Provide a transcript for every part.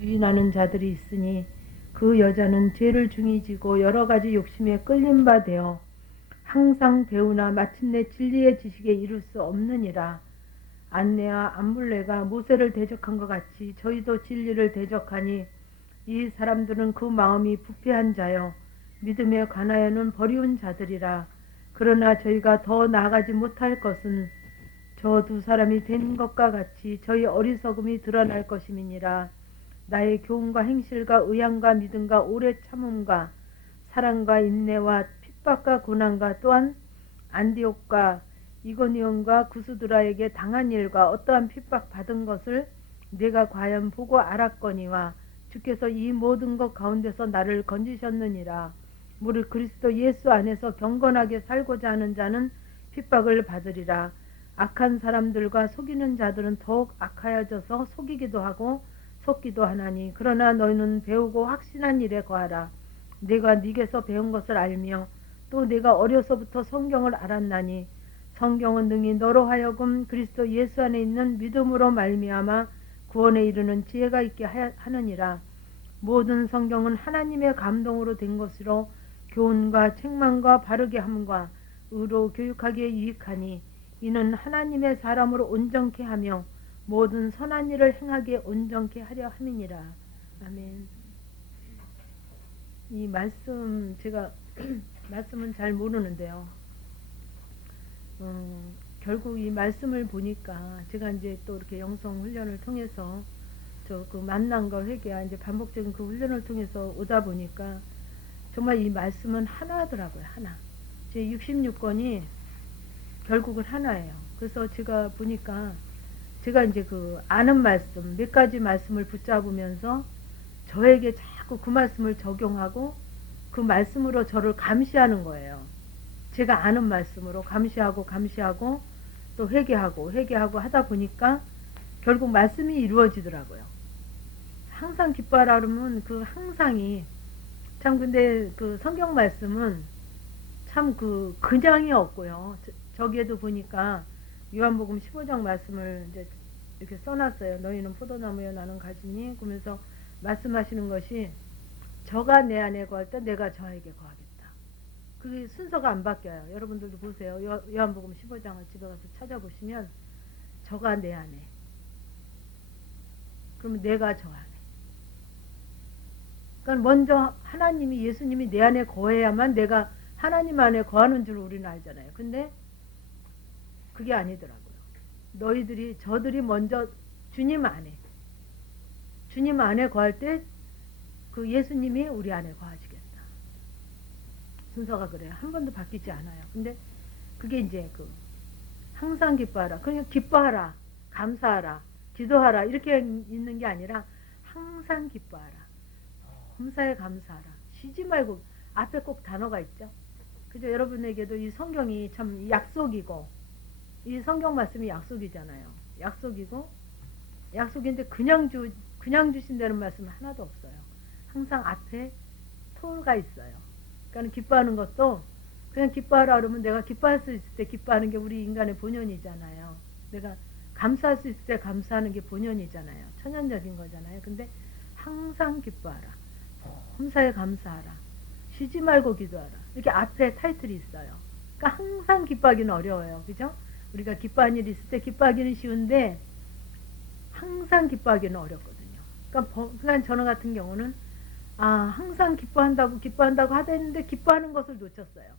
유인하는 자들이 있으니 그 여자는 죄를 중히 지고 여러 가지 욕심에 끌린 바 되어 항상 배우나 마침내 진리의 지식에 이를 수 없느니라. 안네와 암블레가 모세를 대적한 것 같이 저희도 진리를 대적하니 이 사람들은 그 마음이 부패한 자요 믿음에 관하여는 버리운 자들이라. 그러나 저희가 더 나아가지 못할 것은 저 두 사람이 된 것과 같이 저희 어리석음이 드러날 것임이니라. 나의 교훈과 행실과 의향과 믿음과 오래 참음과 사랑과 인내와 핍박과 고난과 또한 안디옥과 이고니온과 구스드라에게 당한 일과 어떠한 핍박 받은 것을 내가 과연 보고 알았거니와 주께서 이 모든 것 가운데서 나를 건지셨느니라. 무릇 그리스도 예수 안에서 경건하게 살고자 하는 자는 핍박을 받으리라. 악한 사람들과 속이는 자들은 더욱 악하여져서 속이기도 하고 속기도 하나니 그러나 너희는 배우고 확신한 일에 거하라. 내가 네게서 배운 것을 알며 또 내가 어려서부터 성경을 알았나니 성경은 능히 너로 하여금 그리스도 예수 안에 있는 믿음으로 말미암아 구원에 이르는 지혜가 있게 하느니라. 모든 성경은 하나님의 감동으로 된 것으로 교훈과 책망과 바르게 함과 의로 교육하기에 유익하니 이는 하나님의 사람으로 온전케 하며 모든 선한 일을 행하기에 온전케 하려 함이니라. 아멘. 이 말씀 제가 말씀은 잘 모르는데요. 결국 이 말씀을 보니까 제가 이제 또 이렇게 영성 훈련을 통해서 저 그 만남과 회개와 이제 반복적인 그 훈련을 통해서 오다 보니까 정말 이 말씀은 하나더라고요. 하나. 제 66권이 결국은 하나예요. 그래서 제가 보니까 제가 이제 그 아는 말씀 몇 가지 말씀을 붙잡으면서 저에게 자꾸 그 말씀을 적용하고 그 말씀으로 저를 감시하는 거예요. 제가 아는 말씀으로 감시하고 또 회개하고 하다 보니까 결국 말씀이 이루어지더라고요. 항상 기뻐하라 그러면 그 항상이 참 근데 그 성경 말씀은 참 그냥이 없고요. 저기에도 보니까 요한복음 15장 말씀을 이제 이렇게 써놨어요. 너희는 포도나무여 나는 가지니 그러면서 말씀하시는 것이 저가 내 안에 거할 때 내가 저에게 거하겠다. 그게 순서가 안 바뀌어요. 여러분들도 보세요. 요한복음 15장을 집에 가서 찾아보시면 저가 내 안에 그러면 내가 저 안에 그러니까 먼저 하나님이 예수님이 내 안에 거해야만 내가 하나님 안에 거하는 줄 우리는 알잖아요. 근데 그게 아니더라고요. 저들이 먼저 주님 안에 거할 때 그 예수님이 우리 안에 거하시겠다. 순서가 그래요. 한 번도 바뀌지 않아요. 근데 그게 이제 항상 기뻐하라. 그냥 기뻐하라. 감사하라. 기도하라. 이렇게 있는 게 아니라 항상 기뻐하라. 범사에 감사하라. 쉬지 말고 앞에 꼭 단어가 있죠. 그죠? 여러분에게도 이 성경이 참 약속이고 이 성경 말씀이 약속이잖아요. 약속인데 그냥 주신다는 말씀은 하나도 없어요. 항상 앞에 토가 있어요. 그러니까 기뻐하는 것도 그냥 기뻐하라 그러면 내가 기뻐할 수 있을 때 기뻐하는 게 우리 인간의 본연이잖아요. 내가 감사할 수 있을 때 감사하는 게 본연이잖아요. 천연적인 거잖아요. 근데 항상 기뻐하라. 범사에 감사하라. 쉬지 말고 기도하라. 이렇게 앞에 타이틀이 있어요. 그러니까 항상 기뻐하기는 어려워요. 그죠? 우리가 기뻐하는 일이 있을 때 기뻐하기는 쉬운데 항상 기뻐하기는 어렵거든요. 그러니까 저는 같은 경우는 항상 기뻐한다고 하다 했는데 기뻐하는 것을 놓쳤어요.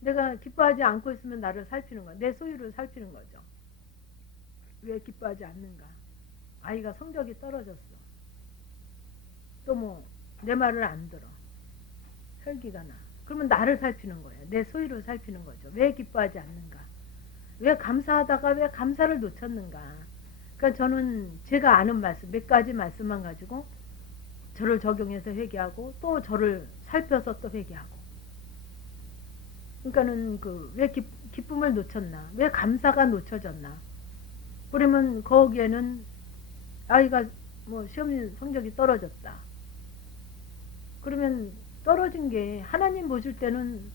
내가 기뻐하지 않고 있으면 나를 살피는 거야. 내 소유를 살피는 거죠. 왜 기뻐하지 않는가? 아이가 성적이 떨어졌어. 또 내 말을 안 들어. 혈기가 나. 그러면 나를 살피는 거예요. 내 소유를 살피는 거죠. 왜 기뻐하지 않는가? 왜 감사하다가 왜 감사를 놓쳤는가? 그러니까 저는 제가 아는 말씀, 몇 가지 말씀만 가지고 저를 적용해서 회개하고 또 저를 살펴서 또 회개하고. 그러니까는 왜 기쁨을 놓쳤나? 왜 감사가 놓쳐졌나? 그러면 거기에는 아이가 시험 성적이 떨어졌다. 그러면 떨어진 게 하나님 보실 때는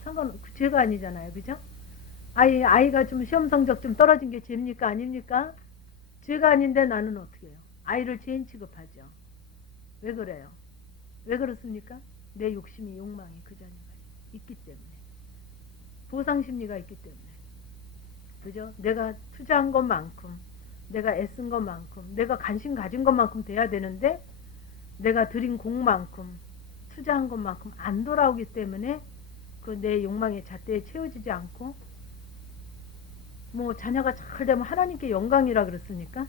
죄가 아니잖아요. 그죠? 아이가 좀 시험 성적 좀 떨어진 게 죄입니까? 아닙니까? 죄가 아닌데 나는 어떻게 해요? 아이를 죄인 취급하죠. 왜 그래요? 왜 그렇습니까? 내 욕심이 욕망이 그 자녀가 있기 때문에. 보상심리가 있기 때문에. 그죠? 내가 투자한 것만큼, 내가 애쓴 것만큼, 내가 관심 가진 것만큼 돼야 되는데, 내가 들인 공만큼, 투자한 것만큼 안 돌아오기 때문에 그 내 욕망의 잣대에 채워지지 않고, 뭐 자녀가 잘 되면 하나님께 영광이라 그랬습니까?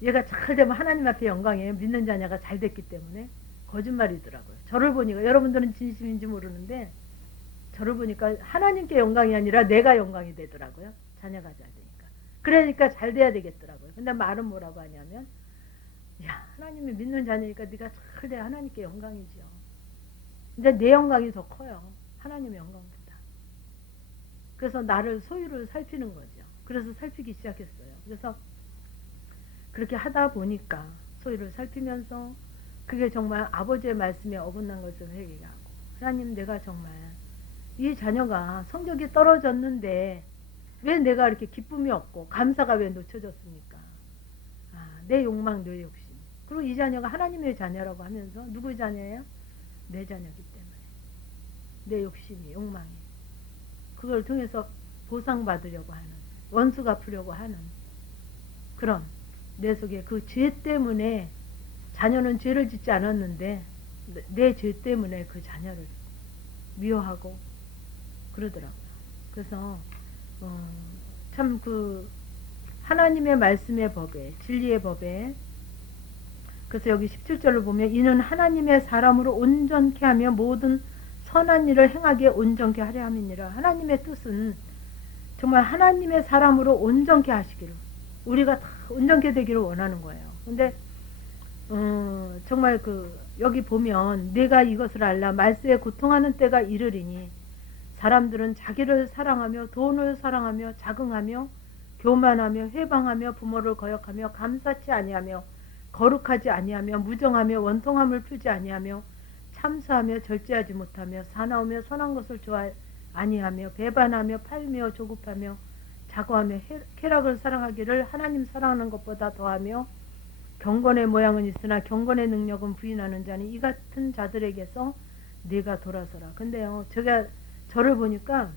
얘가 잘 되면 하나님 앞에 영광이에요. 믿는 자녀가 잘 됐기 때문에. 거짓말이더라고요. 저를 보니까, 여러분들은 진심인지 모르는데 저를 보니까 하나님께 영광이 아니라 내가 영광이 되더라고요. 자녀가 잘 되니까. 그러니까 잘 돼야 되겠더라고요. 근데 말은 뭐라고 하냐면, 야, 하나님이 믿는 자녀니까 네가 잘 돼야 하나님께 영광이죠. 근데 내 영광이 더 커요. 하나님의 영광보다. 그래서 나를 소유를 살피는 거죠. 그래서 살피기 시작했어요. 그래서 그렇게 하다 보니까 소유를 살피면서 그게 정말 아버지의 말씀에 어긋난 것을 회개하고, 하나님, 내가 정말 이 자녀가 성적이 떨어졌는데 왜 내가 이렇게 기쁨이 없고 감사가 왜 놓쳐졌습니까? 내 욕망, 내 욕심. 그리고 이 자녀가 하나님의 자녀라고 하면서 누구의 자녀예요? 내 자녀이기 때문에. 내 욕심이, 욕망이. 그걸 통해서 보상받으려고 하는, 원수 갚으려고 하는 그런 내 속에 그 죄 때문에, 자녀는 죄를 짓지 않았는데 내 죄 때문에 그 자녀를 미워하고 그러더라고요. 그래서 참 그 하나님의 말씀의 법에, 진리의 법에, 그래서 여기 17절을 보면 이는 하나님의 사람으로 온전케 하며 모든 선한 일을 행하기에 온전케 하려 함이니라. 하나님의 뜻은 정말 하나님의 사람으로 온전케 하시기를, 우리가 다 온전케 되기를 원하는 거예요. 근데 정말 여기 보면 내가 이것을 알라 말세에 고통하는 때가 이르리니 사람들은 자기를 사랑하며 돈을 사랑하며 자긍하며 교만하며 회방하며 부모를 거역하며 감사치 아니하며 거룩하지 아니하며 무정하며 원통함을 풀지 아니하며 참사하며 절제하지 못하며 사나우며 선한 것을 좋아 아니하며 배반하며 팔며 조급하며 자고하며 쾌락을 사랑하기를 하나님 사랑하는 것보다 더하며 경건의 모양은 있으나 경건의 능력은 부인하는 자니 이 같은 자들에게서 네가 돌아서라. 근데요, 저를 보니까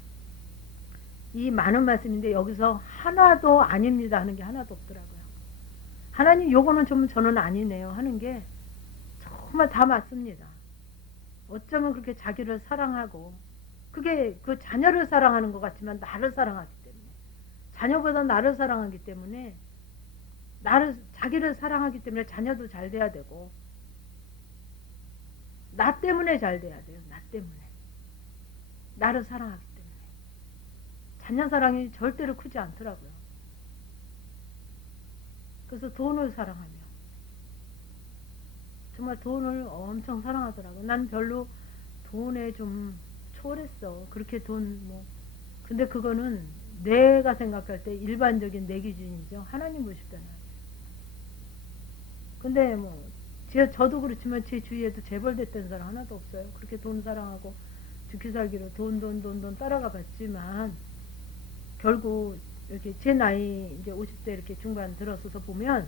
이 많은 말씀인데 여기서 하나도 아닙니다 하는 게 하나도 없더라고요. 하나님 요거는 좀 저는 아니네요 하는 게 정말 다 맞습니다. 어쩌면 그렇게 자기를 사랑하고, 그게 그 자녀를 사랑하는 것 같지만 나를 사랑하기 때문에, 자녀보다 나를 사랑하기 때문에, 자기를 사랑하기 때문에 자녀도 잘 돼야 되고, 나 때문에 잘 돼야 돼요. 나 때문에. 나를 사랑하기 때문에. 자녀 사랑이 절대로 크지 않더라고요. 그래서 돈을 사랑하며, 정말 돈을 엄청 사랑하더라고요. 난 별로 돈에 좀 초월했어. 그렇게 근데 그거는 내가 생각할 때 일반적인 내 기준이죠. 하나님 보실 때는. 근데 저도 그렇지만 제 주위에도 재벌됐던 사람 하나도 없어요. 그렇게 돈 사랑하고 죽기 살기로 돈 따라가 봤지만 결국 이렇게 제 나이 이제 50대 이렇게 중반 들어서서 보면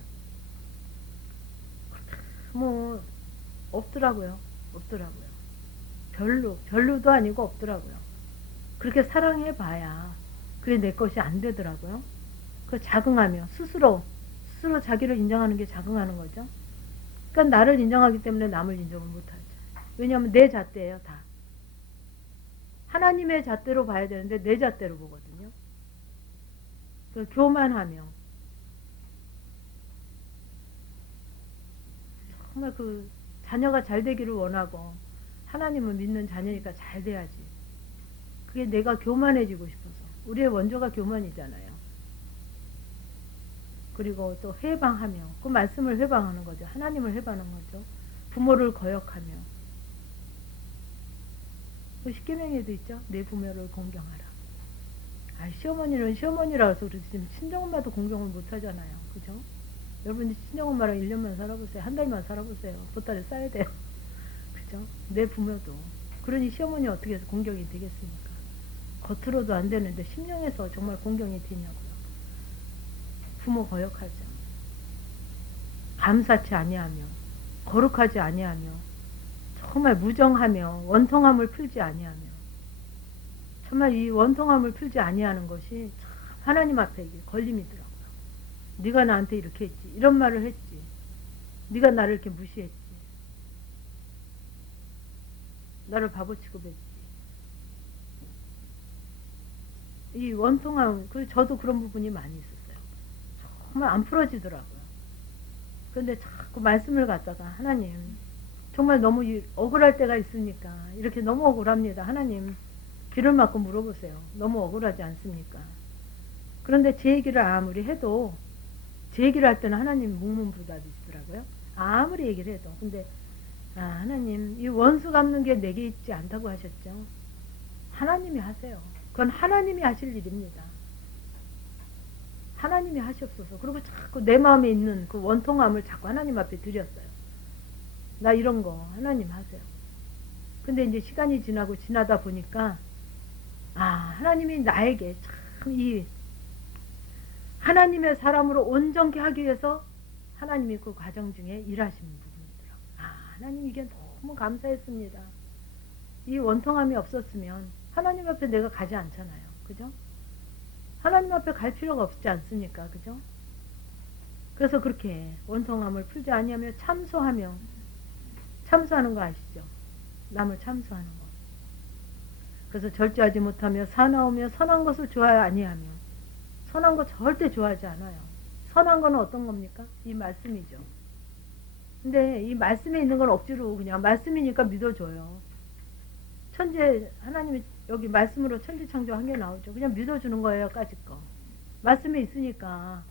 없더라고요. 별로도 아니고 없더라고요. 그렇게 사랑해봐야 그게 내 것이 안 되더라고요. 그 자긍하며 스스로 자기를 인정하는 게 자긍하는 거죠. 그러니까 나를 인정하기 때문에 남을 인정을 못하죠. 왜냐하면 내 잣대예요, 다. 하나님의 잣대로 봐야 되는데 내 잣대로 보거든요. 교만하며 정말 자녀가 잘 되기를 원하고 하나님을 믿는 자녀니까 잘 돼야지. 그게 내가 교만해지고 싶어서. 우리의 원조가 교만이잖아요. 그리고 또 회방하며, 그 말씀을 회방하는 거죠. 하나님을 회방하는 거죠. 부모를 거역하며. 그 십계명에도 있죠. 내 부모를 공경하라. 시어머니는 시어머니라 해서 그렇지 지금 친정엄마도 공경을 못 하잖아요. 그죠? 여러분이 친정엄마랑 1년만 살아보세요. 한 달만 살아보세요. 보따리 싸야 돼요. 그죠? 내 부모도. 그러니 시어머니 어떻게 해서 공경이 되겠습니까? 겉으로도 안 되는데 심령에서 정말 공경이 되냐고요. 부모 거역하죠. 감사치 아니하며 거룩하지 아니하며 정말 무정하며 원통함을 풀지 아니하며 정말 이 원통함을 풀지 아니하는 것이 참 하나님 앞에 이게 걸림이더라고요. 네가 나한테 이렇게 했지, 이런 말을 했지, 네가 나를 이렇게 무시했지, 나를 바보 취급했지. 이 원통함, 저도 그런 부분이 많이 있었어요. 정말 안 풀어지더라고요. 그런데 자꾸 말씀을 갖다가 하나님, 정말 너무 억울할 때가 있으니까 이렇게 너무 억울합니다. 하나님, 귀를 막고 물어보세요. 너무 억울하지 않습니까? 그런데 제 얘기를 아무리 해도 제 얘기를 할 때는 하나님 묵문부답이시더라고요. 아무리 얘기를 해도. 근데 하나님, 이 원수 갚는 게 내게 있지 않다고 하셨죠. 하나님이 하세요. 그건 하나님이 하실 일입니다. 하나님이 하시옵소서. 그리고 자꾸 내 마음에 있는 그 원통함을 자꾸 하나님 앞에 드렸어요. 나 이런 거 하나님 하세요. 근데 이제 시간이 지나다 보니까 하나님이 나에게 참 이 하나님의 사람으로 온전케 하기 위해서 하나님이 그 과정 중에 일하시는 부분이더라고요. 하나님 이게 너무 감사했습니다. 이 원통함이 없었으면 하나님 앞에 내가 가지 않잖아요. 그죠? 하나님 앞에 갈 필요가 없지 않습니까? 그죠? 그래서 그렇게 원통함을 풀지 아니하며 참소하는 거 아시죠? 남을 참소하는 거. 그래서 절제하지 못하며 사나우며 선한 것을 좋아하지 아니하며 선한 거 절대 좋아하지 않아요. 선한 거는 어떤 겁니까? 이 말씀이죠. 근데 이 말씀에 있는 건 억지로 그냥 말씀이니까 믿어줘요. 하나님이 여기 말씀으로 천지 창조한 게 나오죠. 그냥 믿어주는 거예요, 까짓 거. 말씀에 있으니까.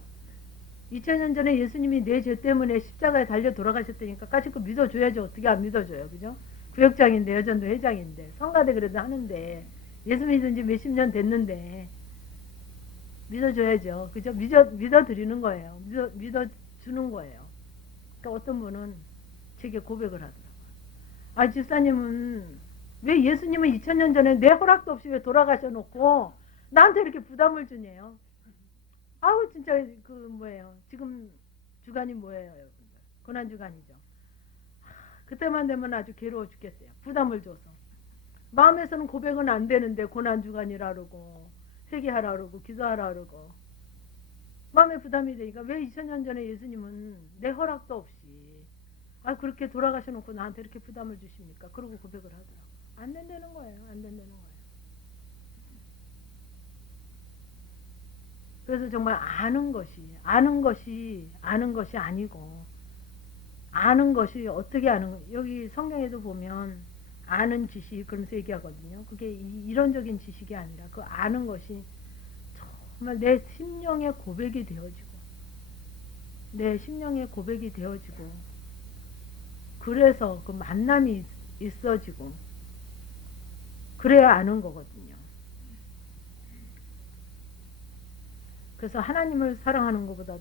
2000년 전에 예수님이 내 죄 때문에 십자가에 달려 돌아가셨다니까 까짓 거 믿어줘야죠. 어떻게 안 믿어줘요, 그죠? 구역장인데, 여전도 회장인데, 성가대 그래도 하는데, 예수 믿은 지 몇십 년 됐는데, 믿어줘야죠. 그죠? 믿어드리는 거예요. 믿어주는 거예요. 그러니까 어떤 분은 제게 고백을 하더라고요. 집사님은 왜 예수님은 2000년 전에 내 허락도 없이 왜 돌아가셔 놓고 나한테 이렇게 부담을 주네요. 진짜 지금 주간이 뭐예요, 여러분들? 고난주간이죠. 그때만 되면 아주 괴로워 죽겠어요. 부담을 줘서. 마음에서는 고백은 안 되는데 고난주간이라 그러고 회개하라 그러고 기도하라 그러고 마음에 부담이 되니까 왜 2000년 전에 예수님은 내 허락도 없이 그렇게 돌아가셔놓고 나한테 이렇게 부담을 주십니까? 그러고 고백을 하더라고요. 안 된다는 거예요. 안 된다는 거예요. 그래서 정말 아는 것이 아니고 아는 것이 어떻게 아는 거 여기 성경에도 보면 아는 지식 그러면서 얘기하거든요. 그게 이론적인 지식이 아니라 그 아는 것이 정말 내 심령의 고백이 되어지고 그래서 그 만남이 있어지고 그래야 아는 거거든요. 그래서 하나님을 사랑하는 것보다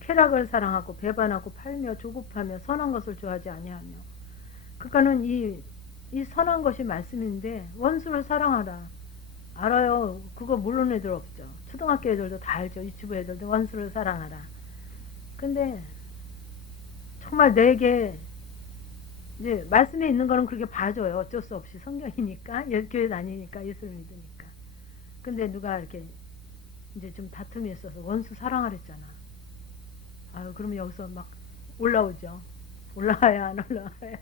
쾌락을 사랑하고 배반하고 팔며 조급하며 선한 것을 좋아하지 아니하며 그러니까는 이 선한 것이 말씀인데 원수를 사랑하라. 알아요. 그거 모르는 애들 없죠. 초등학교 애들도 다 알죠. 유치부 애들도 원수를 사랑하라. 근데 정말 내게 이제 말씀에 있는 거는 그렇게 봐줘요. 어쩔 수 없이 성경이니까 교회 다니니까 예수를 믿으니까. 근데 누가 이렇게 이제 좀 다툼이 있어서 원수 사랑하랬잖아. 그러면 여기서 막 올라오죠. 올라와요, 안 올라와요?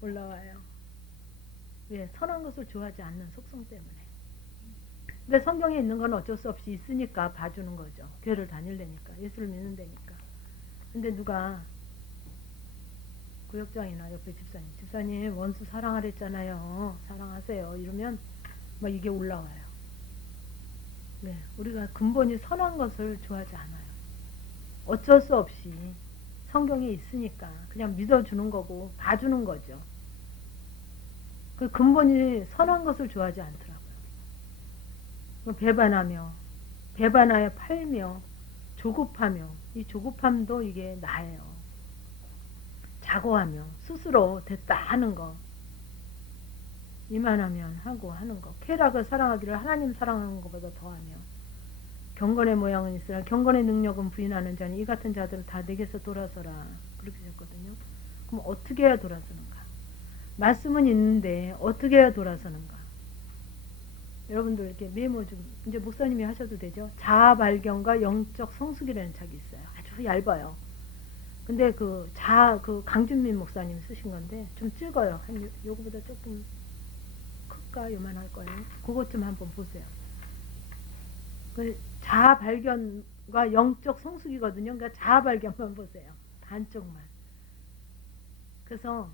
올라와요. 왜? 선한 것을 좋아하지 않는 속성 때문에. 근데 성경에 있는 건 어쩔 수 없이 있으니까 봐주는 거죠. 교회를 다닐래니까. 예수를 믿는다니까. 근데 누가 구역장이나 옆에 집사님 원수 사랑하랬잖아요. 사랑하세요. 이러면 막 이게 올라와요. 네, 우리가 근본이 선한 것을 좋아하지 않아요. 어쩔 수 없이 성경에 있으니까 그냥 믿어주는 거고 봐주는 거죠. 그 근본이 선한 것을 좋아하지 않더라고요. 배반하여 팔며 조급하며 이 조급함도 이게 나예요. 자고하며 스스로 됐다 하는 거 이만하면 하고 하는 거 쾌락을 사랑하기를 하나님 사랑하는 것보다 더하며 경건의 모양은 있으나 경건의 능력은 부인하는 자니 이 같은 자들은 다 내게서 돌아서라. 그렇게 했거든요. 그럼 어떻게 해야 돌아서는가? 말씀은 있는데 어떻게 해야 돌아서는가? 여러분들 이렇게 메모 좀 이제 목사님이 하셔도 되죠. 자아 발견과 영적 성숙이라는 책이 있어요. 아주 얇아요. 근데 그 강준민 목사님 쓰신 건데 좀 찍어요. 한 요거보다 조금 클까 요만할 거예요. 그것 좀 한번 보세요. 그 자아 발견과 영적 성숙이거든요. 그러니까 자아 발견만 보세요. 반쪽만. 그래서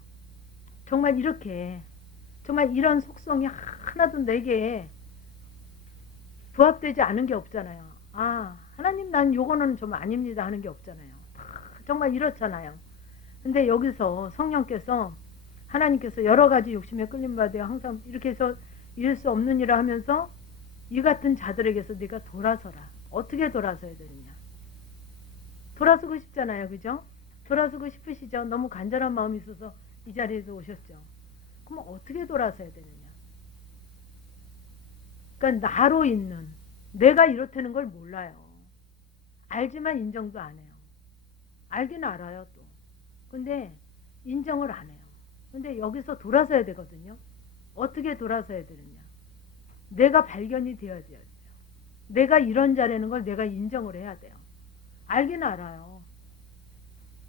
정말 이렇게 정말 이런 속성이 하나도 내게 부합되지 않은 게 없잖아요. 아, 하나님 난 요거는 좀 아닙니다 하는 게 없잖아요. 정말 이렇잖아요. 근데 여기서 성령께서 하나님께서 여러 가지 욕심에 끌림받아 항상 이렇게 해서 이룰 수 없는 일을 하면서 이 같은 자들에게서 네가 돌아서라. 어떻게 돌아서야 되느냐. 돌아서고 싶잖아요. 그죠? 돌아서고 싶으시죠? 너무 간절한 마음이 있어서 이 자리에서 오셨죠. 그럼 어떻게 돌아서야 되느냐. 그러니까 나로 있는 내가 이렇다는 걸 몰라요. 알지만 인정도 안 해요. 알긴 알아요 또. 근데 인정을 안 해요. 근데 여기서 돌아서야 되거든요. 어떻게 돌아서야 되느냐. 내가 발견이 되어야 돼요. 내가 이런 자라는 걸 내가 인정을 해야 돼요. 알긴 알아요.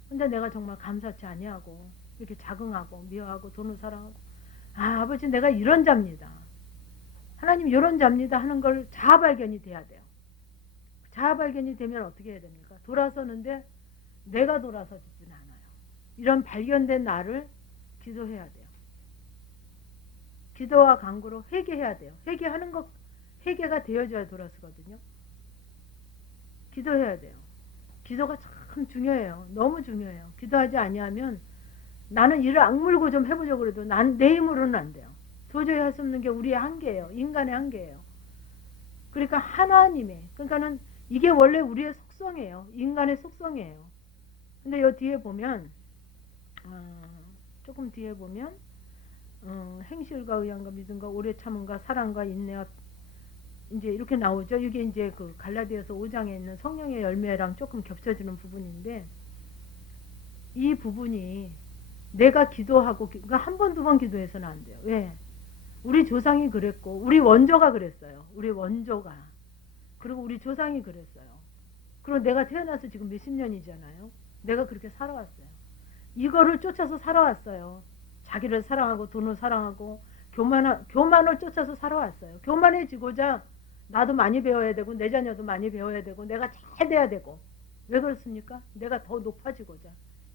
근데 내가 정말 감사치 아니하고 이렇게 자긍하고 미워하고 돈을 사랑하고 아, 아버지 내가 이런 자입니다. 하나님 이런 자입니다 하는 걸 자아 발견이 돼야 돼요. 자아 발견이 되면 어떻게 해야 됩니까? 돌아서는데 내가 돌아서지진 않아요. 이런 발견된 나를 기도해야 돼요. 기도와 간구로 회개해야 돼요. 회개하는 것, 회개가 되어져야 돌아서거든요. 기도해야 돼요. 기도가 참 중요해요. 너무 중요해요. 기도하지 아니하면 나는 이를 악물고 좀 해보려고 그래도 내 힘으로는 안 돼요. 도저히 할 수 없는 게 우리의 한계예요. 인간의 한계예요. 그러니까 하나님의, 그러니까는 이게 원래 우리의 속성이에요. 인간의 속성이에요. 근데 요 뒤에 보면 조금 뒤에 보면 행실과 의향과 믿음과 오래 참음과 사랑과 인내와 이제 이렇게 나오죠. 이게 이제 그 갈라디아서 5장에 있는 성령의 열매랑 조금 겹쳐지는 부분인데 이 부분이 내가 기도하고 그러니까 한 번, 두 번 기도해서는 안 돼요. 왜? 우리 조상이 그랬고 우리 원조가 그랬어요. 우리 원조가. 그리고 우리 조상이 그랬어요. 그리고 내가 태어나서 지금 몇십 년이잖아요. 내가 그렇게 살아왔어요. 이거를 쫓아서 살아왔어요. 자기를 사랑하고 돈을 사랑하고 교만을 쫓아서 살아왔어요. 교만해지고자 나도 많이 배워야 되고 내 자녀도 많이 배워야 되고 내가 잘 돼야 되고 왜 그렇습니까? 내가 더 높아지고자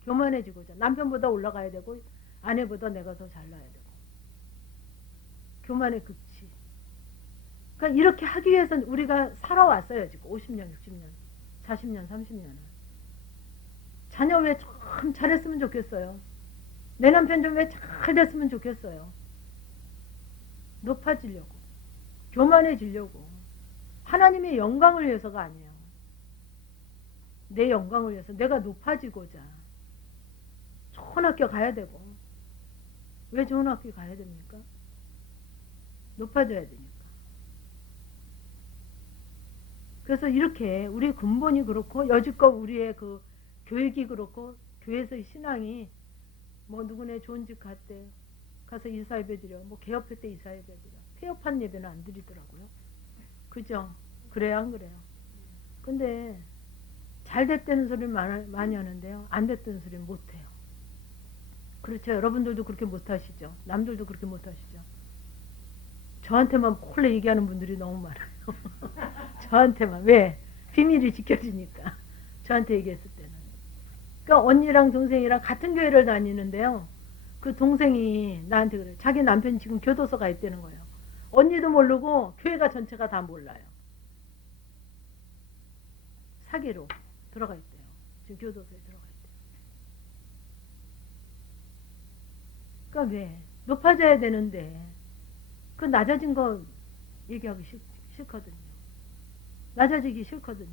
교만해지고자 남편보다 올라가야 되고 아내보다 내가 더 잘나야 되고 교만의 극치. 그러니까 이렇게 하기 위해서 우리가 살아왔어요. 지금 50년, 60년, 40년, 30년을. 자녀 왜 참 잘했으면 좋겠어요. 내 남편 좀 왜 잘 됐으면 좋겠어요. 높아지려고. 교만해지려고. 하나님의 영광을 위해서가 아니에요. 내 영광을 위해서 내가 높아지고자. 좋은 학교 가야 되고. 왜 좋은 학교 가야 됩니까? 높아져야 되니까. 그래서 이렇게 우리 근본이 그렇고 여지껏 우리의 그 교육이 그렇고 교회에서의 신앙이 뭐 누구네 좋은 집 갈 때 가서 이사예배 드려 뭐 개업회 때 이사예배 드려 폐업한 예배는 안 드리더라고요. 그죠? 그래요 안 그래요? 근데 잘 됐다는 소리는 많이 하는데요. 안 됐다는 소리는 못해요. 그렇죠. 여러분들도 그렇게 못하시죠. 남들도 그렇게 못하시죠. 저한테만 몰래 얘기하는 분들이 너무 많아요. 저한테만. 왜? 비밀이 지켜지니까. 저한테 얘기했을 때는. 그러니까 언니랑 동생이랑 같은 교회를 다니는데요. 그 동생이 나한테 그래요. 자기 남편이 지금 교도소 가 있다는 거예요. 언니도 모르고 교회가 전체가 다 몰라요. 사기로 들어가 있대요. 지금 교도소에 들어가 있대요. 그러니까 왜? 높아져야 되는데 그 낮아진 거 얘기하기 싫거든요. 낮아지기 싫거든요.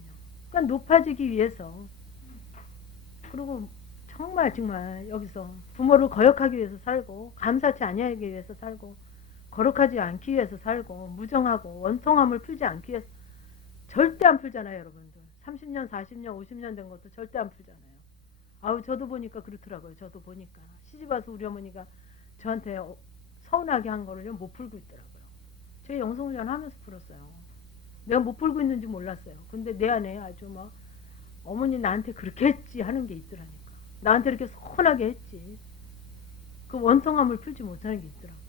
그러니까 높아지기 위해서 그리고 정말 여기서 부모를 거역하기 위해서 살고 감사치 아니하기 위해서 살고 거룩하지 않기 위해서 살고 무정하고 원통함을 풀지 않기 위해서 절대 안 풀잖아요, 여러분들. 30년, 40년, 50년 된 것도 절대 안 풀잖아요. 아우, 저도 보니까 그렇더라고요. 저도 보니까. 시집 와서 우리 어머니가 저한테 서운하게 한 거를 못 풀고 있더라고요. 제 영성훈련 하면서 풀었어요. 내가 못 풀고 있는지 몰랐어요. 근데 내 안에 아주 막 어머니 나한테 그렇게 했지 하는 게 있더라니까. 나한테 이렇게 서운하게 했지. 그 원통함을 풀지 못하는 게 있더라고요.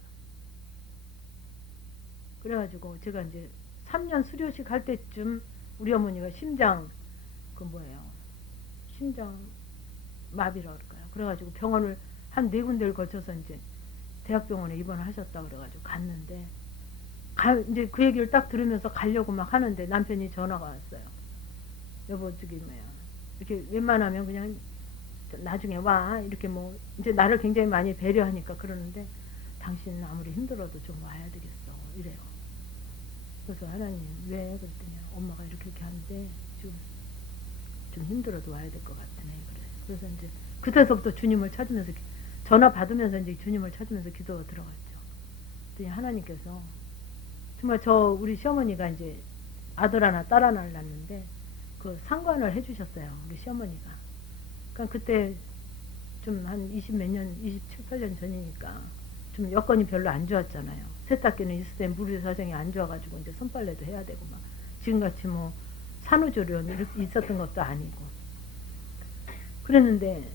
그래가지고 제가 이제 3년 수료식 할 때쯤 우리 어머니가 심장 그 뭐예요, 심장 마비라 그럴까요? 그래가지고 병원을 한 4군데를 거쳐서 이제 대학병원에 입원을 하셨다 그래가지고 갔는데, 이제 그 얘기를 딱 들으면서 가려고 막 하는데 남편이 전화가 왔어요. 여보, 저기 뭐야, 이렇게 웬만하면 그냥 나중에 와, 이렇게 뭐 이제 나를 굉장히 많이 배려하니까 그러는데, 당신 아무리 힘들어도 좀 와야 되겠어 이래요. 그래서 하나님 왜? 그랬더니 엄마가 이렇게 하는데 지금 좀 힘들어도 와야 될 것 같으네 그래. 그래서 이제 그때서부터 주님을 찾으면서 전화 받으면서 이제 주님을 찾으면서 기도가 들어갔죠. 그랬더니 하나님께서 정말 우리 시어머니가 이제 아들 하나 딸 하나를 낳는데 그 상관을 해주셨어요, 우리 시어머니가. 그러니까 그때 좀 한 20 몇 년, 27, 8년 전이니까 좀 여건이 별로 안 좋았잖아요. 세탁기는 있을 때 물의 사정이 안 좋아가지고 이제 손빨래도 해야 되고 막 지금같이 뭐 산후조리원 있었던 것도 아니고 그랬는데,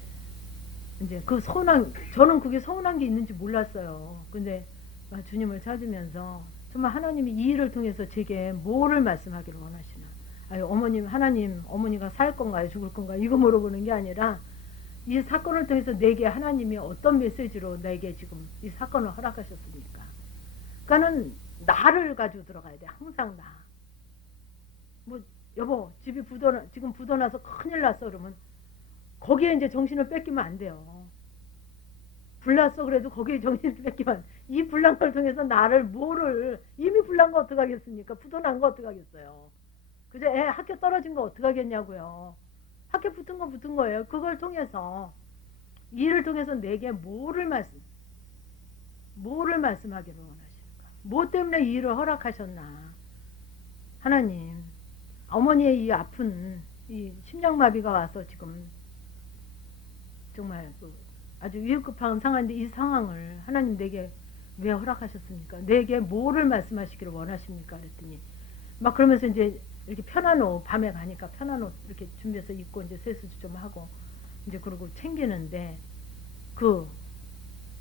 이제 그 저는 그게 서운한 게 있는지 몰랐어요. 근데 주님을 찾으면서 정말 하나님이 이 일을 통해서 제게 뭐를 말씀하기를 원하시나. 아유, 하나님, 어머니가 살 건가요, 죽을 건가요? 이거 물어보는 게 아니라 이 사건을 통해서 내게 하나님이 어떤 메시지로 내게 지금 이 사건을 허락하셨습니까? 그러니까는 나를 가지고 들어가야 돼. 항상 나. 뭐 여보, 집이 지금 부도나서 큰일 났어 그러면 거기에 이제 정신을 뺏기면 안 돼요. 불났어 그래도 거기에 정신을 뺏기면, 이 불난 걸 통해서 나를 이미 불난 거 어떡하겠습니까? 부도난 거 어떡하겠어요? 그죠? 애 학교 떨어진 거 어떡하겠냐고요. 학교 붙은 거 붙은 거예요. 그걸 통해서, 이 일을 통해서 내게 뭐를 말씀하기를 원하실까? 뭐 때문에 이 일을 허락하셨나? 하나님, 어머니의 이 아픈 이 심장마비가 와서 지금 정말 아주 위급한 상황인데 이 상황을 하나님 내게 왜 허락하셨습니까? 내게 뭐를 말씀하시기를 원하십니까? 그랬더니 막 그러면서 이제 이렇게 편한 옷, 밤에 가니까 편한 옷 이렇게 준비해서 입고 이제 세수도 좀 하고 이제 그러고 챙기는데,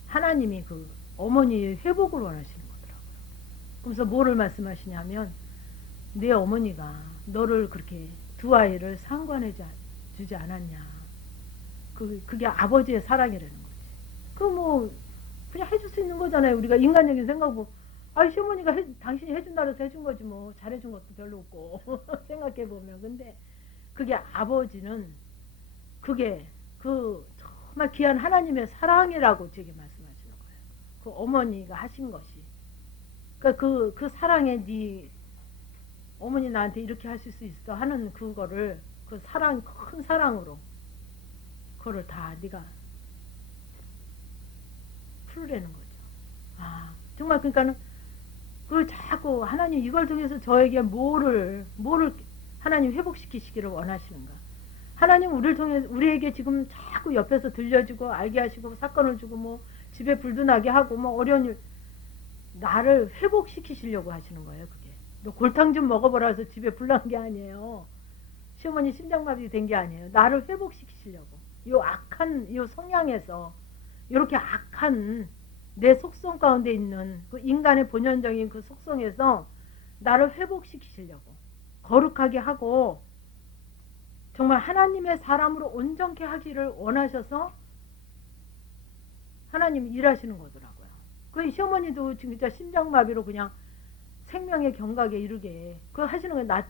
하나님이 어머니의 회복을 원하시는 거더라고요. 그래서 뭐를 말씀하시냐면, 내 어머니가 너를 그렇게 두 아이를 상관해 주지 않았냐. 그게 아버지의 사랑이라는 거지. 그냥 해줄 수 있는 거잖아요. 우리가 인간적인 생각으로, 시어머니가 당신이 해준다 그래서 해준 거지 뭐. 잘해준 것도 별로 없고. 생각해보면. 근데 그게 아버지는 정말 귀한 하나님의 사랑이라고 제게 말씀하시는 거예요. 그 어머니가 하신 것이. 그러니까 그 사랑에 네 어머니 나한테 이렇게 하실 수 있어 하는 그거를, 그 사랑, 큰 사랑으로 그거를 다 네가 풀으라는 거죠. 정말 그러니까는 자꾸 하나님 이걸 통해서 저에게 뭐를 하나님 회복시키시기를 원하시는가. 하나님 우리에게 지금 자꾸 옆에서 들려주고 알게 하시고 사건을 주고 뭐 집에 불도 나게 하고 뭐 어려운 일, 나를 회복시키시려고 하시는 거예요. 그게 너 골탕 좀 먹어보라 해서 집에 불난 게 아니에요. 시어머니 심장마비 된 게 아니에요. 나를 회복시키시려고. 요 성향에서 이렇게 악한 내 속성 가운데 있는 그 인간의 본연적인 그 속성에서 나를 회복시키시려고 거룩하게 하고 정말 하나님의 사람으로 온전케 하기를 원하셔서 하나님이 일하시는 거더라고요. 그 시어머니도 진짜 심장마비로 그냥 생명의 경각에 이르게 그거 하시는 거예요. 나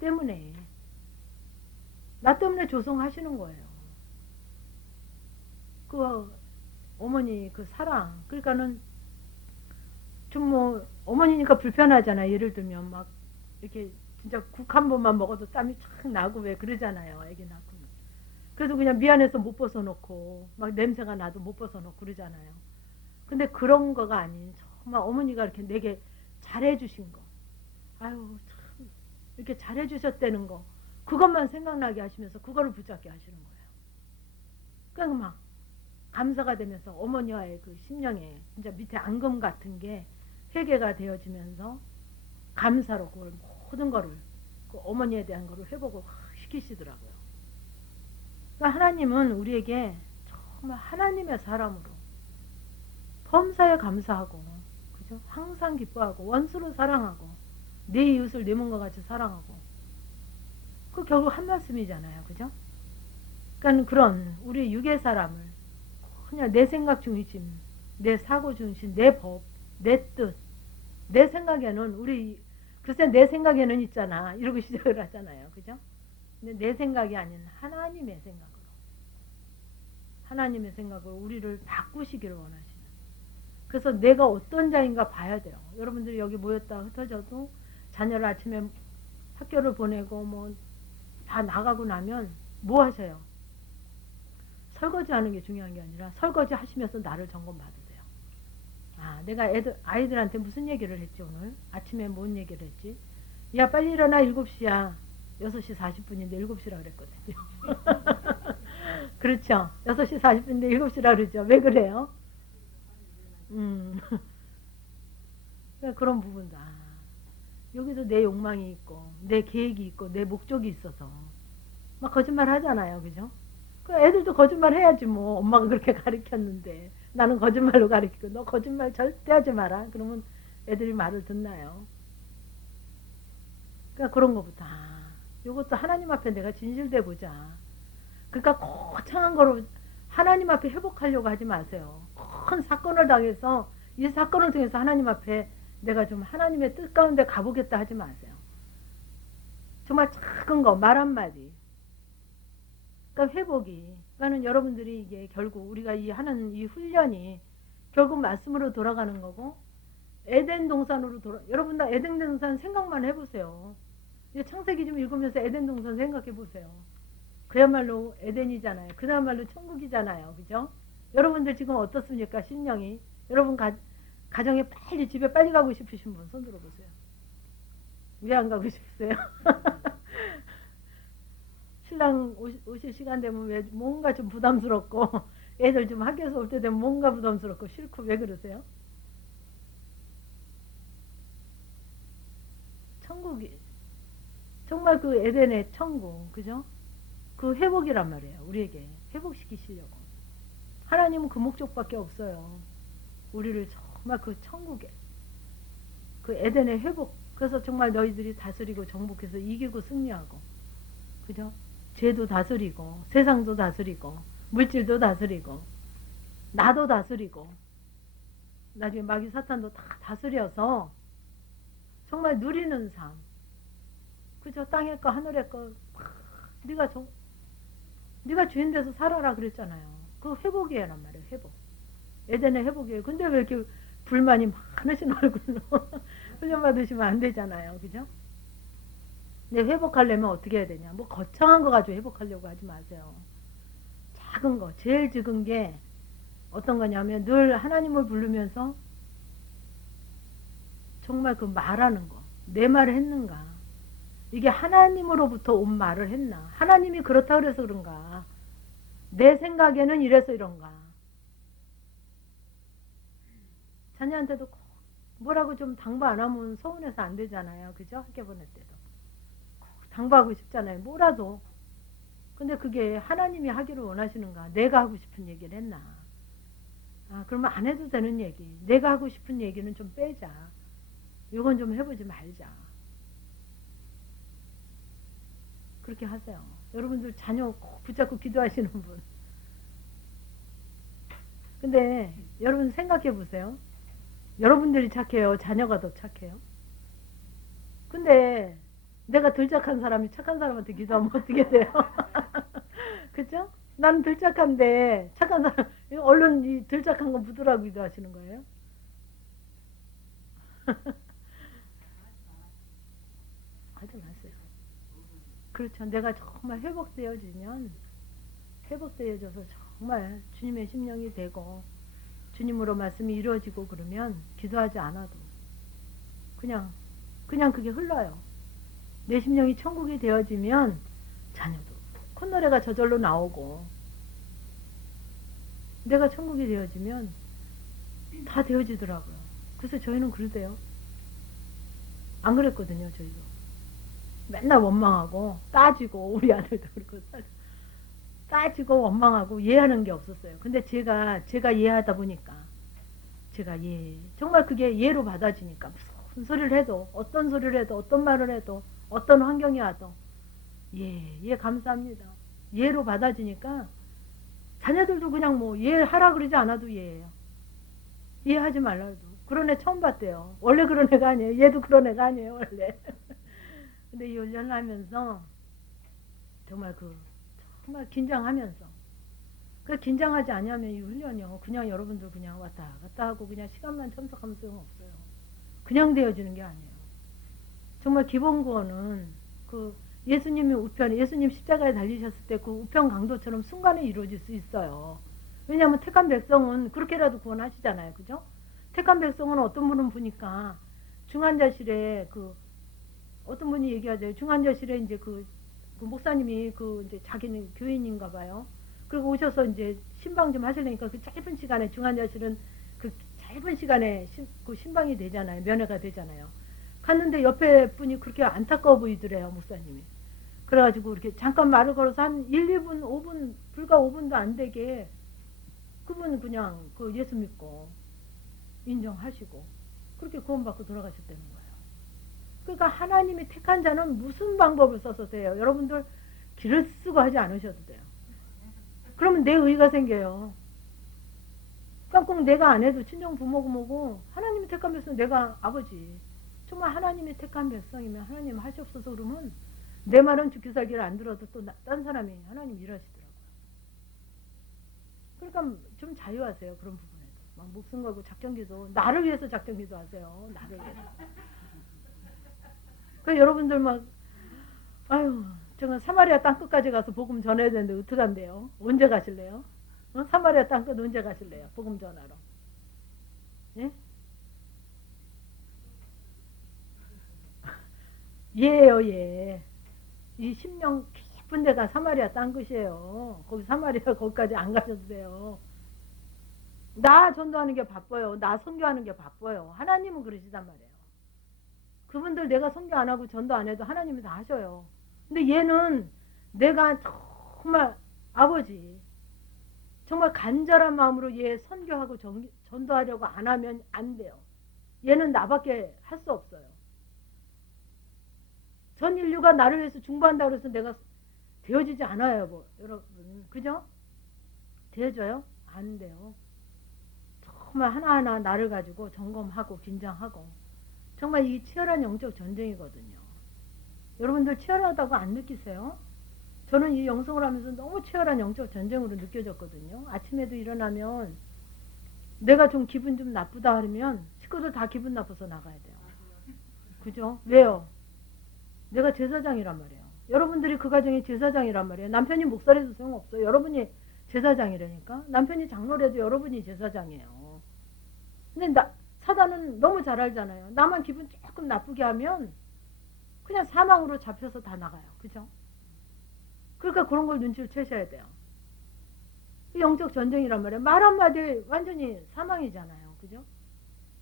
때문에 조성하시는 거예요. 어머니 사랑. 그러니까는 좀 뭐 어머니니까 불편하잖아요. 예를 들면 막 이렇게 진짜 국 한 번만 먹어도 땀이 촥 나고 왜 그러잖아요. 애기 낳고는. 그래도 그냥 미안해서 못 벗어놓고 막 냄새가 나도 못 벗어놓고 그러잖아요. 근데 그런 거가 아닌 정말 어머니가 이렇게 내게 잘해주신 거. 아유 참 이렇게 잘해주셨다는 거, 그것만 생각나게 하시면서 그거를 붙잡게 하시는 거예요. 그러니까 막 감사가 되면서 어머니와의 그 심령에 진짜 밑에 앙금 같은 게 회개가 되어지면서 감사로 그걸 모든 거를 그 어머니에 대한 거를 회복을 확 시키시더라고요. 그러니까 하나님은 우리에게 정말 하나님의 사람으로 범사에 감사하고, 그죠? 항상 기뻐하고 원수를 사랑하고 내 이웃을 내 몸과 같이 사랑하고, 그 결국 한 말씀이잖아요, 그죠? 그러니까 그런 우리 육의 사람을 그냥 내 생각 중심, 내 사고 중심, 내 법, 내 뜻, 내 생각에는 우리 글쎄 내 생각에는 있잖아 이러고 시작을 하잖아요, 그죠? 근데 내 생각이 아닌 하나님의 생각으로, 하나님의 생각으로 우리를 바꾸시기를 원하시는. 그래서 내가 어떤 자인가 봐야 돼요. 여러분들이 여기 모였다 흩어져도 자녀를 아침에 학교를 보내고 뭐 다 나가고 나면 뭐 하세요? 설거지 하는 게 중요한 게 아니라 설거지 하시면서 나를 점검 받으세요. 아, 내가 아이들한테 무슨 얘기를 했지 오늘? 아침에 뭔 얘기를 했지? 야, 빨리 일어나. 7시야. 6시 40분인데 7시라 그랬거든요. 그렇죠. 6시 40분인데 7시라 그러죠. 왜 그래요? 그런 부분도, 여기서 내 욕망이 있고 내 계획이 있고 내 목적이 있어서 막 거짓말 하잖아요, 그죠? 그 애들도 거짓말 해야지 뭐. 엄마가 그렇게 가르쳤는데 나는 거짓말로 가르치고 너 거짓말 절대 하지 마라 그러면 애들이 말을 듣나요? 그러니까 그런 거부터, 이것도 하나님 앞에 내가 진실돼 보자. 그러니까 거창한 거로 하나님 앞에 회복하려고 하지 마세요. 큰 사건을 당해서 이 사건을 통해서 하나님 앞에 내가 좀 하나님의 뜻 가운데 가보겠다 하지 마세요. 정말 작은 거, 말 한마디. 그러니까 회복이, 그러니까 여러분들이 이게 결국 우리가 하는 이 훈련이 결국 말씀으로 돌아가는 거고, 에덴 동산으로 여러분 다 에덴 동산 생각만 해보세요. 창세기 좀 읽으면서 에덴 동산 생각해 보세요. 그야말로 에덴이잖아요. 그야말로 천국이잖아요, 그죠? 여러분들 지금 어떻습니까, 심령이? 여러분 가정에 빨리 집에 빨리 가고 싶으신 분 손 들어보세요. 왜 안 가고 싶으세요? 신랑 오실 시간 되면 왜 뭔가 좀 부담스럽고, 애들 좀 학교에서 올 때 되면 뭔가 부담스럽고 싫고, 왜 그러세요? 천국이 정말 그 에덴의 천국, 그죠? 그 회복이란 말이에요. 우리에게 회복시키시려고. 하나님은 그 목적밖에 없어요. 우리를 정말 그 천국에, 그 에덴의 회복. 그래서 정말 너희들이 다스리고 정복해서 이기고 승리하고, 그죠? 죄도 다스리고 세상도 다스리고 물질도 다스리고 나도 다스리고 나중에 마귀 사탄도 다 다스려서 정말 누리는 삶, 그죠? 땅의 거 하늘의 거 네가 주인 돼서 살아라 그랬잖아요. 그 회복이란 말이에요. 회복. 에덴의 회복이에요. 근데 왜 이렇게 불만이 많으신 얼굴로 훈련 받으시면 안 되잖아요, 그죠? 근데 회복하려면 어떻게 해야 되냐? 뭐 거창한 거 가지고 회복하려고 하지 마세요. 작은 거, 제일 적은 게 어떤 거냐면 늘 하나님을 부르면서 정말 그 말하는 거, 내 말을 했는가? 이게 하나님으로부터 온 말을 했나? 하나님이 그렇다 그래서 그런가? 내 생각에는 이래서 이런가? 자녀한테도 뭐라고 좀 당부 안 하면 서운해서 안 되잖아요, 그죠? 학교 보낼 때도 당부하고 싶잖아요, 뭐라도. 근데 그게 하나님이 하기를 원하시는가? 내가 하고 싶은 얘기를 했나? 그러면 안 해도 되는 얘기, 내가 하고 싶은 얘기는 좀 빼자. 이건 좀 해보지 말자. 그렇게 하세요. 여러분들 자녀 꼭 붙잡고 기도하시는 분. 근데 여러분 생각해 보세요. 여러분들이 착해요, 자녀가 더 착해요? 근데 내가 덜 착한 사람이 착한 사람한테 기도하면 어떻게 돼요? 그죠? 나는 덜 착한데 착한 사람, 얼른 이 덜 착한 거 묻으라고 기도하시는 거예요? 하지 마세요. 그렇죠. 내가 정말 회복되어져서 정말 주님의 심령이 되고 주님으로 말씀이 이루어지고 그러면 기도하지 않아도 그냥 그게 흘러요. 내 심령이 천국이 되어지면 자녀도 콧노래가 저절로 나오고, 내가 천국이 되어지면 다 되어지더라고요. 그래서 저희는 그러대요. 안 그랬거든요, 저희도. 맨날 원망하고 따지고, 우리 아들도 그렇고 따지고 원망하고 이해하는 게 없었어요. 근데 제가 이해하다 보니까, 제가 정말 그게 이해로 받아지니까, 무슨 소리를 해도, 어떤 소리를 해도, 어떤 말을 해도, 어떤 환경이 와도 감사합니다. 이해로 받아지니까 자녀들도 그냥 뭐 이해하라 그러지 않아도 이해해요. 이해하지 말라도. 그런 애 처음 봤대요. 원래 그런 애가 아니에요. 얘도 그런 애가 아니에요, 원래. 근데 이 훈련을 하면서 정말 정말 긴장하면서, 긴장하지 않으면 이 훈련이요, 그냥 여러분들 그냥 왔다 갔다 하고 그냥 시간만 참석하면 소용없어요. 그냥 되어지는 게 아니에요. 정말 기본 구원은 예수님이 예수님 십자가에 달리셨을 때 그 우편 강도처럼 순간에 이루어질 수 있어요. 왜냐하면 택한 백성은 그렇게라도 구원하시잖아요. 그죠? 택한 백성은 어떤 분은 보니까 중환자실에 어떤 분이 얘기하죠. 중환자실에 이제 그 목사님이 이제 자기는 교인인가 봐요. 그리고 오셔서 이제 신방 좀 하시려니까 그 짧은 시간에, 중환자실은 그 짧은 시간에 그 신방이 되잖아요. 면회가 되잖아요. 갔는데 옆에 분이 그렇게 안타까워 보이더래요, 목사님이. 그래가지고 이렇게 잠깐 말을 걸어서 한 1, 2분, 5분, 불과 5분도 안 되게 그분 그냥 예수 믿고 인정하시고 그렇게 구원받고 돌아가셨다는 거예요. 그러니까 하나님이 택한 자는 무슨 방법을 써서 돼요. 여러분들 길을 쓰고 하지 않으셔도 돼요. 그러면 내 의가 생겨요. 그러니까 꼭 내가 안 해도 친정 부모고 뭐고 하나님이 택한 백성, 내가 아버지 정말 하나님이 택한 백성이면 하나님 하시옵소서 그러면 내 말은 죽기 살기를 안 들어도 또 딴 사람이 하나님 일하시더라고요. 그러니까 좀 자유하세요. 그런 부분에도. 막 목숨 걸고 작정기도, 나를 위해서 작정기도 하세요. 나를 위해서. 여러분들 막 아유 정말 사마리아 땅끝까지 가서 복음 전해야 되는데 어떡한데요? 언제 가실래요? 사마리아 땅끝 언제 가실래요? 복음 전하러. 예? 예요, 예. 이 심령 깊은 데가 사마리아 땅끝이에요. 거기 사마리아 거기까지 안 가셔도 돼요. 나 전도하는 게 바빠요. 나 선교하는 게 바빠요. 하나님은 그러시단 말이에요. 그분들 내가 선교 안 하고 전도 안 해도 하나님이 다 하셔요. 근데 얘는 내가 정말 아버지 정말 간절한 마음으로 얘 선교하고 전도하려고 안 하면 안 돼요. 얘는 나밖에 할 수 없어요. 전 인류가 나를 위해서 중보한다고 해서 내가 되어지지 않아요. 뭐 여러분 그죠? 되어져요? 안 돼요. 정말 하나하나 나를 가지고 점검하고 긴장하고 정말 이 치열한 영적 전쟁이거든요. 여러분들 치열하다고 안 느끼세요? 저는 이 영성을 하면서 너무 치열한 영적 전쟁으로 느껴졌거든요. 아침에도 일어나면 내가 좀 기분 좀 나쁘다 하면 식구들 다 기분 나빠서 나가야 돼요. 그죠? 왜요? 내가 제사장이란 말이에요. 여러분들이 그 가정의 제사장이란 말이에요. 남편이 목사라도 소용없어요. 여러분이 제사장이라니까. 남편이 장로라도 여러분이 제사장이에요. 근데 사단은 너무 잘 알잖아요. 나만 기분 조금 나쁘게 하면 그냥 사망으로 잡혀서 다 나가요. 그죠? 그러니까 그런 걸 눈치를 채셔야 돼요. 영적 전쟁이란 말이에요. 말 한마디 완전히 사망이잖아요. 그죠?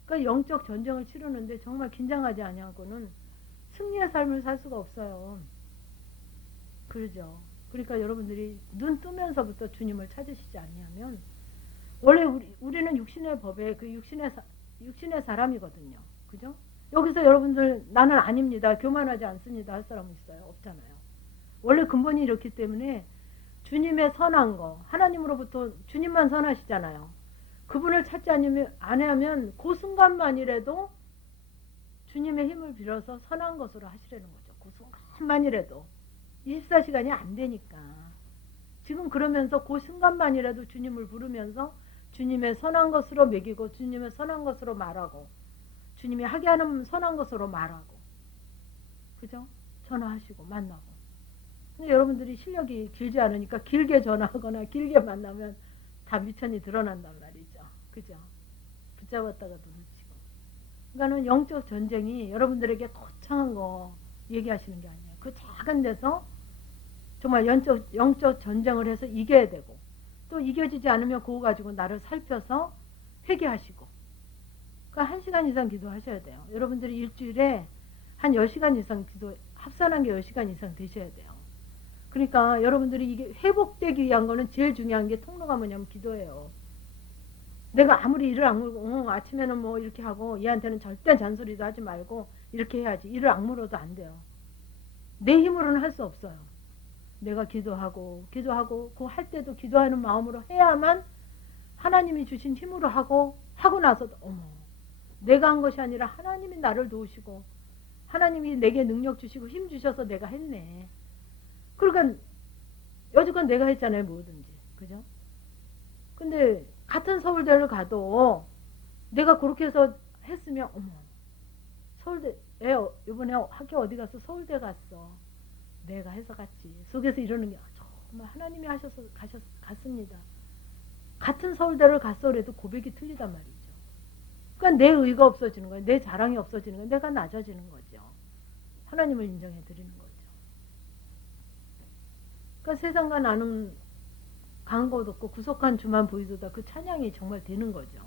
그러니까 영적 전쟁을 치르는데 정말 긴장하지 아니하고는 승리의 삶을 살 수가 없어요. 그러죠. 그러니까 여러분들이 눈 뜨면서부터 주님을 찾으시지 않냐면 원래 우리는 육신의 법에 육신의 사람이거든요. 그죠? 여기서 여러분들 나는 아닙니다. 교만하지 않습니다. 할 사람은 있어요? 없잖아요. 원래 근본이 이렇기 때문에 주님의 선한 거, 하나님으로부터 주님만 선하시잖아요. 그분을 찾지 않으면 그 순간만이라도 주님의 힘을 빌어서 선한 것으로 하시려는 거죠. 그 순간만이라도. 24시간이 안 되니까. 지금 그러면서 그 순간만이라도 주님을 부르면서 주님의 선한 것으로 먹이고 주님의 선한 것으로 말하고 주님이 하게 하는 선한 것으로 말하고 그죠? 전화하시고 만나고. 근데 여러분들이 실력이 길지 않으니까 길게 전화하거나 길게 만나면 다 미천이 드러난단 말이죠. 그죠? 붙잡았다가도 놓치고. 그러니까는 영적 전쟁이 여러분들에게 거창한 거 얘기하시는 게 아니에요. 그 작은 데서 정말 영적 전쟁을 해서 이겨야 되고, 또 이겨지지 않으면 그거 가지고 나를 살펴서 회개하시고, 그러니까 1시간 이상 기도하셔야 돼요. 여러분들이 일주일에 한 10시간 이상 기도, 합산한 게 10시간 이상 되셔야 돼요. 그러니까 여러분들이 이게 회복되기 위한 거는 제일 중요한 게 통로가 뭐냐면 기도예요. 내가 아무리 이를 악물고 아침에는 뭐 이렇게 하고 얘한테는 절대 잔소리도 하지 말고 이렇게 해야지, 이를 악물어도 안 돼요. 내 힘으로는 할 수 없어요. 내가 기도하고 그 할 때도 기도하는 마음으로 해야만 하나님이 주신 힘으로 하고 나서도 어머, 내가 한 것이 아니라 하나님이 나를 도우시고 하나님이 내게 능력 주시고 힘 주셔서 내가 했네. 그러니까 여지껏 내가 했잖아요, 뭐든지. 그죠? 근데 같은 서울대를 가도 내가 그렇게 해서 했으면 어머, 서울대 이번에 학교 어디 갔어? 서울대 갔어. 내가 해서 갔지. 속에서 이러는 게 정말 하나님이 하셔서 갔습니다. 같은 서울대를 갔어 그래도 고백이 틀리단 말이죠. 그러니까 내 의가 없어지는 거예요. 내 자랑이 없어지는 거예요. 내가 낮아지는 거죠. 하나님을 인정해 드리는 거죠. 그러니까 세상과 나는 간 곳 없고 구속한 주만 보이도다, 그 찬양이 정말 되는 거죠.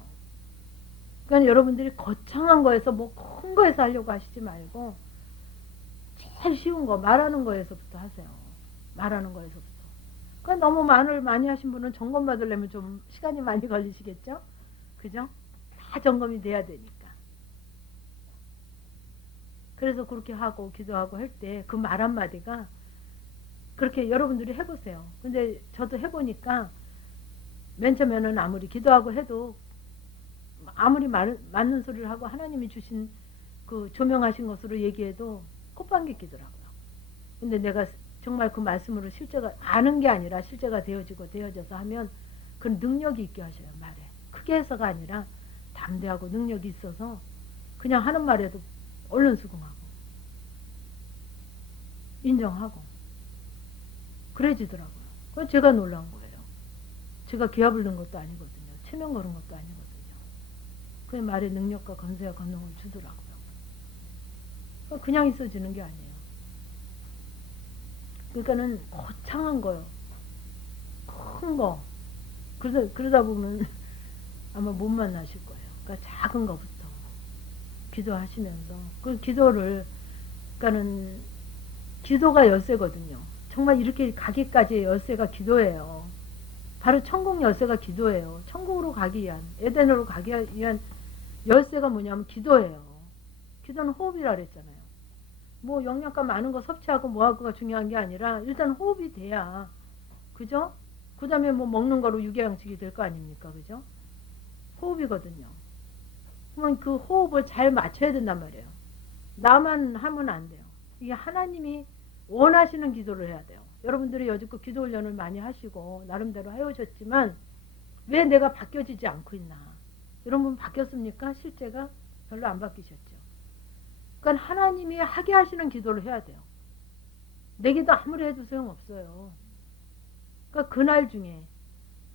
그러니까 여러분들이 거창한 거에서 뭐 큰 거에서 하려고 하시지 말고 제일 쉬운 거, 말하는 거에서부터 하세요. 말하는 거에서부터. 그러니까 너무 말을 많이 하신 분은 점검 받으려면 좀 시간이 많이 걸리시겠죠? 그죠? 다 점검이 돼야 되니까. 그래서 그렇게 하고 기도하고 할 때 그 말 한마디가 그렇게 여러분들이 해보세요. 근데 저도 해보니까 맨 처음에는 아무리 기도하고 해도 아무리 맞는 소리를 하고 하나님이 주신 그 조명하신 것으로 얘기해도 콧방귀 끼더라고요. 근데 내가 정말 그 말씀으로 실제가 아는 게 아니라 실제가 되어져서 하면 그 능력이 있게 하셔요. 말에 크게 해서가 아니라 담대하고 능력이 있어서 그냥 하는 말에도 얼른 수긍하고 인정하고 그래지더라고요. 그건 제가 놀란 거예요. 제가 기합을 넣은 것도 아니거든요. 체면 걸은 것도 아니거든요. 그 말에 능력과 권세와 권능을 주더라고요. 그냥 있어지는 게 아니에요. 그러니까는 거창한 거요. 큰 거. 그러다 보면 아마 못 만나실 거예요. 그러니까 작은 거부터 기도하시면서 그 기도를, 그러니까는 기도가 열쇠거든요. 정말 이렇게 가기까지의 열쇠가 기도예요. 바로 천국 열쇠가 기도예요. 천국으로 가기 위한, 에덴으로 가기 위한 열쇠가 뭐냐면 기도예요. 기도는 호흡이라 그랬잖아요. 뭐 영양가 많은 거 섭취하고 뭐하고가 중요한 게 아니라 일단 호흡이 돼야, 그죠? 그 다음에 뭐 먹는 거로 유계양식이 될 거 아닙니까? 그죠? 호흡이거든요. 그러면 그 호흡을 잘 맞춰야 된단 말이에요. 나만 하면 안 돼요. 이게 하나님이 원하시는 기도를 해야 돼요. 여러분들이 여지껏 기도 훈련을 많이 하시고 나름대로 해오셨지만 왜 내가 바뀌어지지 않고 있나? 여러분 바뀌었습니까? 실제가 별로 안 바뀌셨죠. 그러니까 하나님이 하게 하시는 기도를 해야 돼요. 내 기도 아무리 해도 소용없어요. 그러니까 그날 중에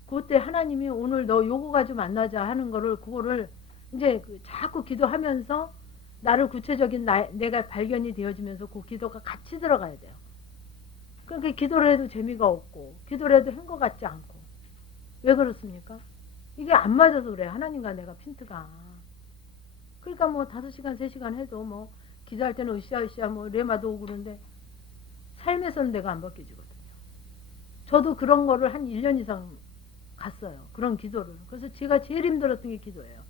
그때 하나님이 오늘 너 요거 가지고 만나자 하는 거를, 그거를 이제 자꾸 기도하면서 나를 구체적인 내가 발견이 되어지면서 그 기도가 같이 들어가야 돼요. 그러니까 기도를 해도 재미가 없고 기도를 해도 한 것 같지 않고. 왜 그렇습니까? 이게 안 맞아서 그래요. 하나님과 내가 핀트가. 그러니까 뭐 5시간 3시간 해도 뭐 기도할 때는 으쌰으쌰 뭐 레마도 오고 그러는데 삶에서는 내가 안 바뀌어지거든요. 저도 그런 거를 한 1년 이상 갔어요. 그런 기도를. 그래서 제가 제일 힘들었던 게 기도예요.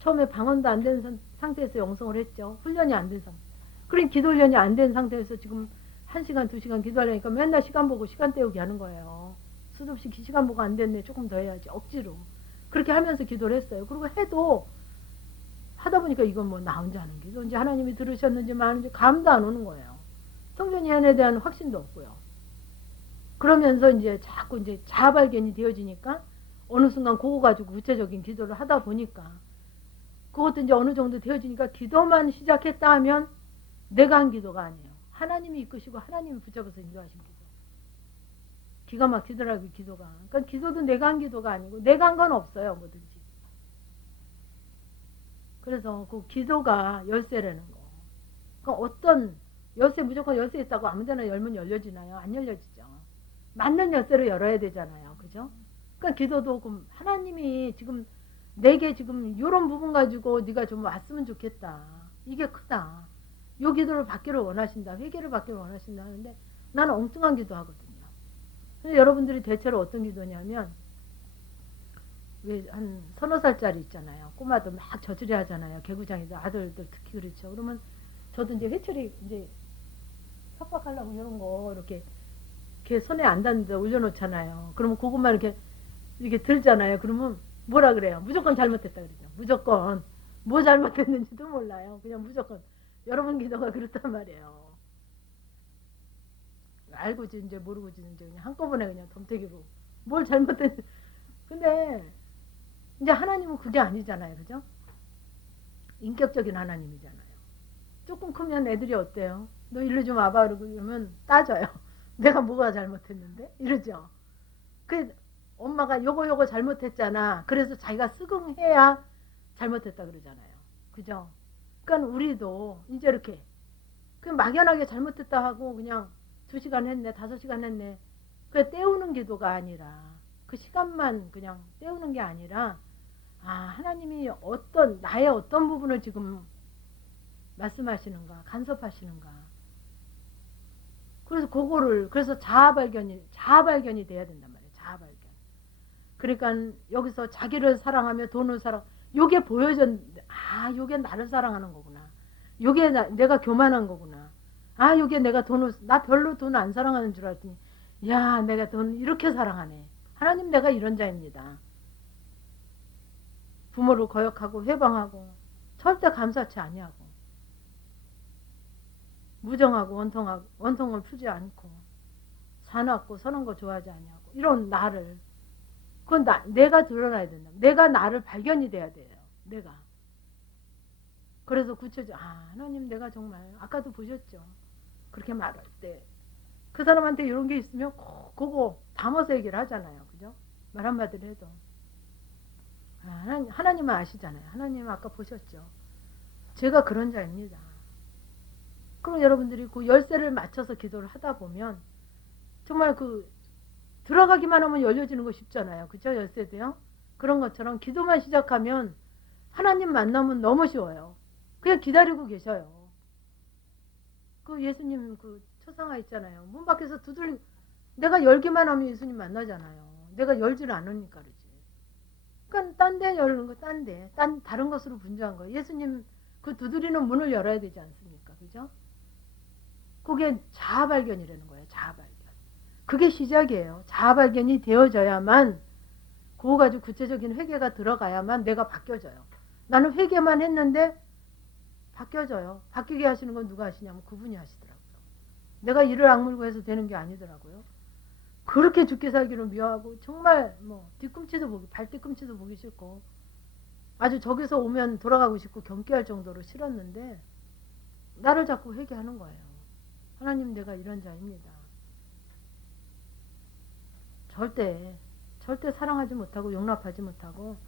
처음에 방언도 안 된 상태에서 영성을 했죠. 훈련이 안 된 상태. 그러니 기도 훈련이 안 된 상태에서 지금 1시간 2시간 기도하려니까 맨날 시간 보고 시간 때우기 하는 거예요. 수도 없이 시간 보고 안 됐네, 조금 더 해야지, 억지로. 그렇게 하면서 기도를 했어요. 그리고 해도 하다 보니까 이건 뭐 나 혼자 하는 기도인지 하나님이 들으셨는지 마는지 감도 안 오는 거예요. 성전이안에 대한 확신도 없고요. 그러면서 이제 자꾸 이제 자아 발견이 되어지니까 어느 순간 그거 가지고 구체적인 기도를 하다 보니까 그것도 이제 어느 정도 되어지니까 기도만 시작했다 하면 내가 한 기도가 아니에요. 하나님이 이끄시고 하나님이 붙잡아서 인도하신 기도. 기가 막히더라고요, 기도가. 그러니까 기도도 내가 한 기도가 아니고 내가 한 건 없어요, 뭐든지. 그래서 그 기도가 열쇠라는 거. 그러니까 어떤 열쇠 무조건 열쇠 있다고 아무데나 열면 열려지나요? 안 열려지죠. 맞는 열쇠로 열어야 되잖아요. 그죠? 그러니까 기도도 그럼 하나님이 지금 내게 지금 이런 부분 가지고 네가 좀 왔으면 좋겠다. 이게 크다. 요 기도를 받기를 원하신다. 회개를 받기를 원하신다 하는데 나는 엉뚱한 기도 하거든요. 근데 여러분들이 대체로 어떤 기도냐면 왜 한 서너 살짜리 있잖아요. 꼬마들 막 저주리 하잖아요. 개구장이들 아들들 특히 그렇죠. 그러면 저도 이제 회초리 이제 협박하려고 이런 거 이렇게 손에 안 닿는데 올려놓잖아요. 그러면 그것만 이렇게 들잖아요. 그러면 뭐라 그래요? 무조건 잘못했다 그러죠. 무조건 뭐 잘못했는지도 몰라요. 그냥 무조건 여러분 기도가 그렇단 말이에요. 알고지 이제 모르고지 이제 그냥 한꺼번에 그냥 덤태기로 뭘 잘못했는지. 근데 이제 하나님은 그게 아니잖아요. 그죠? 인격적인 하나님이잖아요. 조금 크면 애들이 어때요? 너 일로 좀 와봐 그러면 따져요. 내가 뭐가 잘못했는데? 이러죠. 그 엄마가 요거 잘못했잖아. 그래서 자기가 쓰긍해야 잘못했다 그러잖아요. 그죠? 그러니까 우리도 이제 이렇게 그냥 막연하게 잘못했다 하고 그냥 2시간 했네, 5시간 했네. 그 때우는 기도가 아니라 그 시간만 그냥 때우는 게 아니라 하나님이 나의 어떤 부분을 지금 말씀하시는가, 간섭하시는가. 그래서 자아 발견이 돼야 된단 말이에요. 자아 발견. 그러니까 여기서 자기를 사랑하며 돈을 요게 요게 나를 사랑하는 거구나. 요게 내가 교만한 거구나. 요게 나 별로 돈 안 사랑하는 줄 알았더니, 야, 내가 돈 이렇게 사랑하네. 하나님 내가 이런 자입니다. 부모를 거역하고 회방하고 절대 감사치 아니하고 무정하고 원통을 풀지 않고 사납고 선한 거 좋아하지 아니하고 이런 나를 그건 내가 드러나야 된다. 내가 나를 발견이 돼야 돼요. 내가. 그래서 하나님 내가 정말 아까도 보셨죠. 그렇게 말할 때 그 사람한테 이런 게 있으면 그거 담아서 얘기를 하잖아요. 그죠? 말 한마디를 해도 하나님은 아시잖아요. 하나님은 아까 보셨죠. 제가 그런 자입니다. 그럼 여러분들이 그 열쇠를 맞춰서 기도를 하다 보면 정말 들어가기만 하면 열려지는 거 쉽잖아요. 그죠? 열쇠도요. 그런 것처럼 기도만 시작하면 하나님 만나면 너무 쉬워요. 그냥 기다리고 계셔요. 예수님 초상화 있잖아요. 문 밖에서 내가 열기만 하면 예수님 만나잖아요. 내가 열지를 않으니까 그러지. 그러니까 딴 데 열는 거 다른 것으로 분주한 거예요. 예수님 두드리는 문을 열어야 되지 않습니까? 그죠? 그게 자아 발견이라는 거예요. 자아 발견. 그게 시작이에요. 자아 발견이 되어져야만 그거 가지고 구체적인 회개가 들어가야만 내가 바뀌어져요. 나는 회개만 했는데 바뀌어져요. 바뀌게 하시는 건 누가 하시냐면 그분이 하시더라고요. 내가 이를 악물고 해서 되는 게 아니더라고요. 그렇게 죽게 살기로 미워하고 정말 발뒤꿈치도 보기 싫고 아주 저기서 오면 돌아가고 싶고 경계할 정도로 싫었는데 나를 자꾸 회개하는 거예요. 하나님 내가 이런 자입니다. 절대 사랑하지 못하고 용납하지 못하고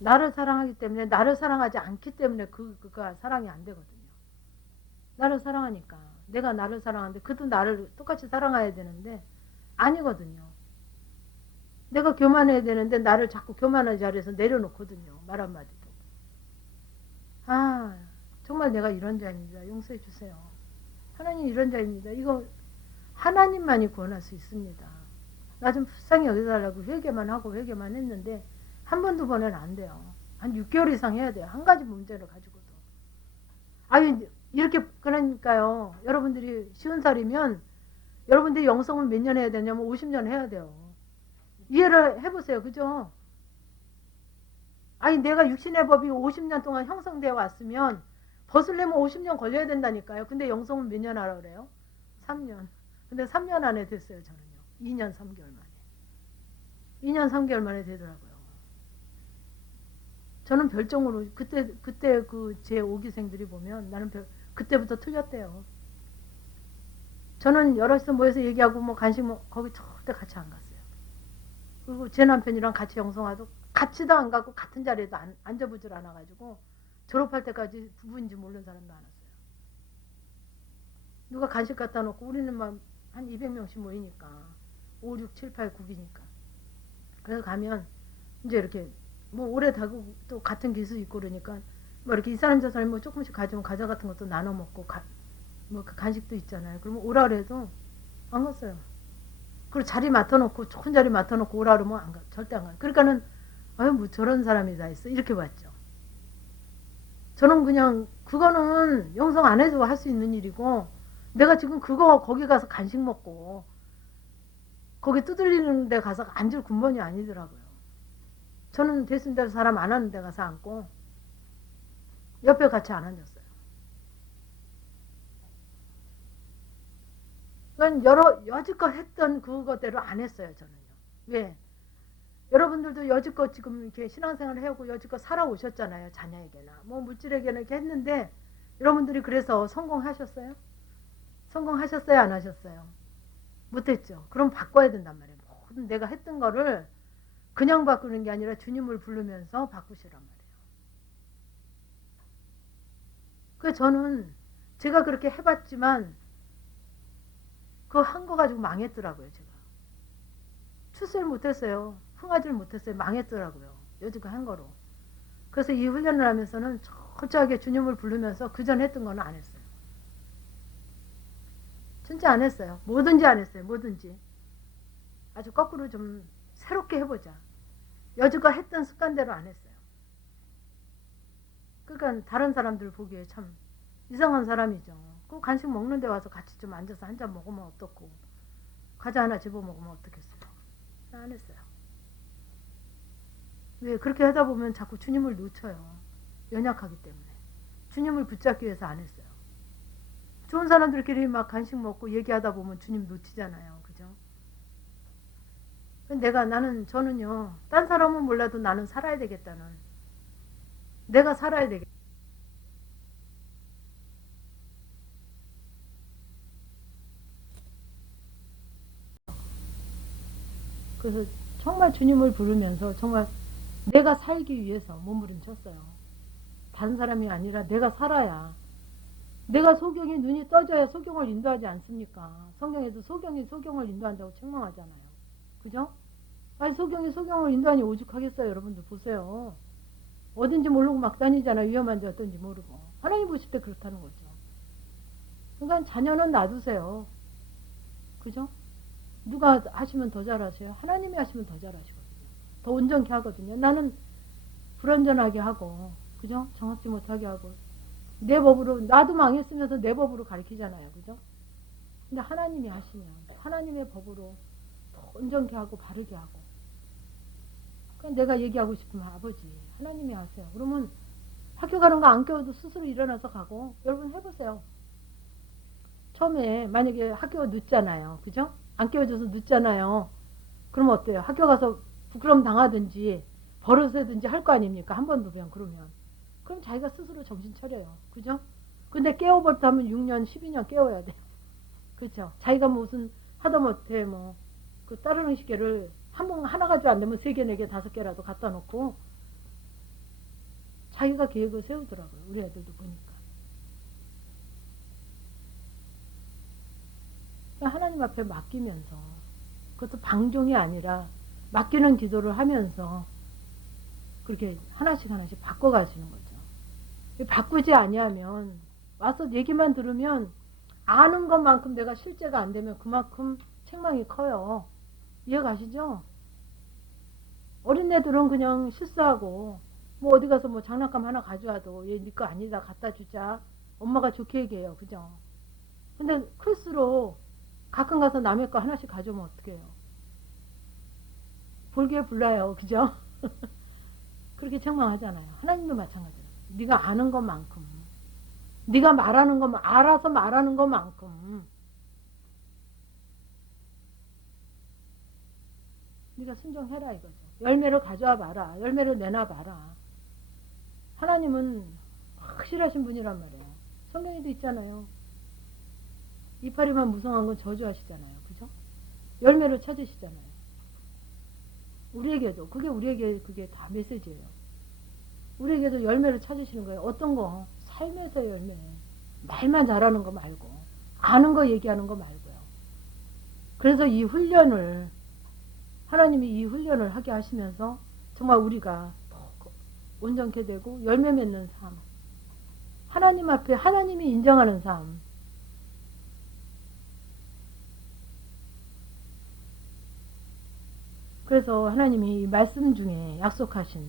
나를 사랑하기 때문에 나를 사랑하지 않기 때문에 그가 사랑이 안 되거든요. 나를 사랑하니까 내가 나를 사랑하는데 그도 나를 똑같이 사랑해야 되는데 아니거든요. 내가 교만해야 되는데 나를 자꾸 교만한 자리에서 내려놓거든요. 말 한마디도. 정말 내가 이런 자입니다. 용서해 주세요. 하나님 이런 자입니다. 이거 하나님만이 구원할 수 있습니다. 나 좀 불쌍히 여겨달라고 회개만 했는데 한 번, 두 번은 안 돼요. 한 6개월 이상 해야 돼요. 한 가지 문제를 가지고도. 이렇게 그러니까요. 여러분들이 50살이면 여러분들이 영성을 몇 년 해야 되냐면 50년 해야 돼요. 이해를 해보세요. 그죠? 내가 육신의 법이 50년 동안 형성되어 왔으면 벗으려면 50년 걸려야 된다니까요. 근데 영성을 몇 년 하라 그래요? 3년. 근데 3년 안에 됐어요. 저는요. 2년 3개월 만에. 2년 3개월 만에 되더라고요. 저는 별종으로 그때 제 5기생들이 보면 나는 그때부터 틀렸대요. 저는 여럿이서 모여서 얘기하고 간식 거기 절대 같이 안 갔어요. 그리고 제 남편이랑 같이 영성화도 같이도 안 가고 같은 자리에도 앉아보질 않아가지고 졸업할 때까지 부부인지 모르는 사람도 많았어요. 누가 간식 갖다 놓고 우리는 막 한 200명씩 모이니까 5, 6, 7, 8, 9기니까 그래서 가면 이제 이렇게 뭐 오래 다고 또 같은 기수 있고 그러니까 뭐 이렇게 이 사람 저 사람 뭐 조금씩 가져오면 과자 같은 것도 나눠 먹고 뭐 그 간식도 있잖아요. 그러면 오라 그래도 안 갔어요. 그리고 자리 맡아놓고 좋은 자리 맡아놓고 오라 그러면 안 가. 절대 안 가요. 그러니까는 아유 뭐 저런 사람이 다 있어 이렇게 봤죠. 저는 그냥 그거는 영성 안 해도 할 수 있는 일이고 내가 지금 그거 거기 가서 간식 먹고 거기 두들리는 데 가서 앉을 군번이 아니더라고요. 저는 됐은 대로 사람 안 하는 데 가서 앉고 옆에 같이 안 앉았어요. 그러니까 여지껏 했던 그거대로 안 했어요. 저는요. 왜? 여러분들도 여지껏 지금 이렇게 신앙생활을 해오고 여지껏 살아오셨잖아요. 자녀에게나 뭐 물질에게나 이렇게 했는데 여러분들이 그래서 성공하셨어요? 성공하셨어요? 안 하셨어요? 못했죠. 그럼 바꿔야 된단 말이에요. 모든 내가 했던 거를 그냥 바꾸는 게 아니라 주님을 부르면서 바꾸시란 말이에요. 그 저는 제가 그렇게 해봤지만 그거 한 거 가지고 망했더라고요. 제가 출세를 못했어요. 흥하지를 못했어요. 망했더라고요. 여지껏 한 거로. 그래서 이 훈련을 하면서는 철저하게 주님을 부르면서 그전 했던 거는 안 했어요. 진짜 안 했어요. 뭐든지 안 했어요. 뭐든지. 아주 거꾸로 좀 새롭게 해보자. 여지껏 했던 습관대로 안 했어요. 그러니까 다른 사람들 보기에 참 이상한 사람이죠. 그 간식 먹는 데 와서 같이 좀 앉아서 한 잔 먹으면 어떻고 과자 하나 집어 먹으면 어떻겠어요. 안 했어요. 왜 그렇게 하다 보면 자꾸 주님을 놓쳐요. 연약하기 때문에. 주님을 붙잡기 위해서 안 했어요. 좋은 사람들끼리 막 간식 먹고 얘기하다 보면 주님 놓치잖아요. 그죠? 저는요, 딴 사람은 몰라도 나는 살아야 되겠다는, 내가 살아야 되겠다. 그래서 정말 주님을 부르면서 정말 내가 살기 위해서 몸부림쳤어요. 다른 사람이 아니라 내가 살아야. 내가 소경이 눈이 떠져야 소경을 인도하지 않습니까? 성경에도 소경이 소경을 인도한다고 책망하잖아요. 그죠? 아니 소경이 소경을 인도하니 오죽하겠어요. 여러분들 보세요. 어딘지 모르고 막 다니잖아요. 위험한지 어떤지 모르고. 하나님 보실 때 그렇다는 거죠. 그러니까 자녀는 놔두세요. 그죠? 누가 하시면 더 잘하세요? 하나님이 하시면 더 잘하시거든요. 더 온전케 하거든요. 나는 불완전하게 하고, 그죠? 정확지 못하게 하고, 내 법으로, 나도 망했으면서 내 법으로 가르치잖아요. 그죠? 근데 하나님이 하시면, 하나님의 법으로 더 온전케 하고, 바르게 하고. 그러니까 내가 얘기하고 싶으면 아버지, 하나님이 하세요. 그러면 학교 가는 거 안 깨워도 스스로 일어나서 가고, 여러분 해보세요. 처음에 만약에 학교가 늦잖아요. 그죠? 안 깨워줘서 늦잖아요. 그럼 어때요? 학교 가서 부끄럼 당하든지 버릇하든지 할 거 아닙니까? 한 번도 그러면. 그럼 자기가 스스로 정신 차려요. 그죠? 근데 깨워버렸다면 6년, 12년 깨워야 돼요. 그렇죠? 자기가 무슨 하다못해 뭐 그 따르는 시계를 하나 가지고 안 되면 3개, 4개, 5개라도 갖다 놓고 자기가 계획을 세우더라고요. 우리 애들도 보니까. 하나님 앞에 맡기면서 그것도 방종이 아니라 맡기는 기도를 하면서 그렇게 하나씩 하나씩 바꿔가시는 거죠. 바꾸지 아니하면 와서 얘기만 들으면 아는 것만큼 내가 실제가 안 되면 그만큼 책망이 커요. 이해가시죠? 어린애들은 그냥 실수하고 뭐 어디 가서 뭐 장난감 하나 가져와도 얘 네 거 아니다 갖다 주자 엄마가 좋게 얘기해요. 그죠? 근데 클수록 가끔 가서 남의 거 하나씩 가져오면 어떡해요? 볼게 불나요. 그죠? 그렇게 책망하잖아요. 하나님도 마찬가지예요. 네가 아는 것만큼 네가 말하는 것만 알아서 말하는 것만큼 네가 순종해라 이거죠. 열매를 가져와 봐라. 열매를 내놔 봐라. 하나님은 확실하신 분이란 말이에요. 성경에도 있잖아요. 이파리만 무성한 건 저주하시잖아요. 그죠? 열매를 찾으시잖아요. 우리에게도 그게 다 메시지예요. 우리에게도 열매를 찾으시는 거예요. 어떤 거? 삶에서 열매. 말만 잘하는 거 말고 아는 거 얘기하는 거 말고요. 그래서 이 훈련을 하나님이 이 훈련을 하게 하시면서 정말 우리가 온전케 되고 열매 맺는 삶, 하나님 앞에 하나님이 인정하는 삶, 그래서 하나님이 말씀 중에 약속하신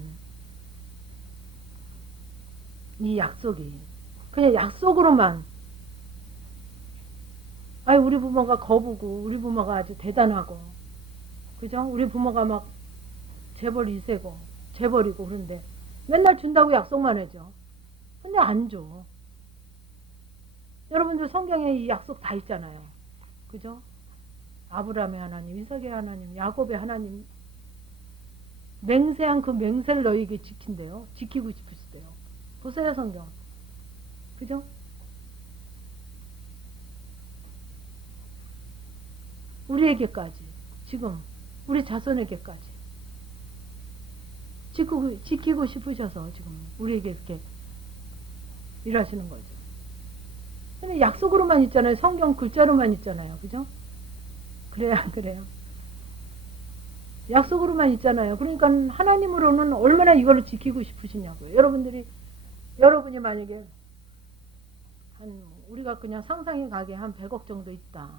이 약속이 그냥 약속으로만 우리 부모가 거부고 우리 부모가 아주 대단하고 그죠? 우리 부모가 막 재벌 2세고 재벌이고 그런데 맨날 준다고 약속만 해줘. 근데 안 줘. 여러분들 성경에 이 약속 다 있잖아요. 그죠? 아브라함의 하나님, 이삭의 하나님, 야곱의 하나님 맹세한 그 맹세를 너희에게 지킨대요. 지키고 싶으시대요. 보세요 성경. 그죠? 우리에게까지 지금 우리 자손에게까지 지키고 싶으셔서 지금 우리에게 이렇게 일하시는 거죠. 근데 약속으로만 있잖아요. 성경 글자로만 있잖아요. 그죠? 그래요. 약속으로만 있잖아요. 그러니까 하나님으로는 얼마나 이걸 지키고 싶으시냐고요. 여러분이 만약에 우리가 그냥 상상해 가게 한 100억 정도 있다.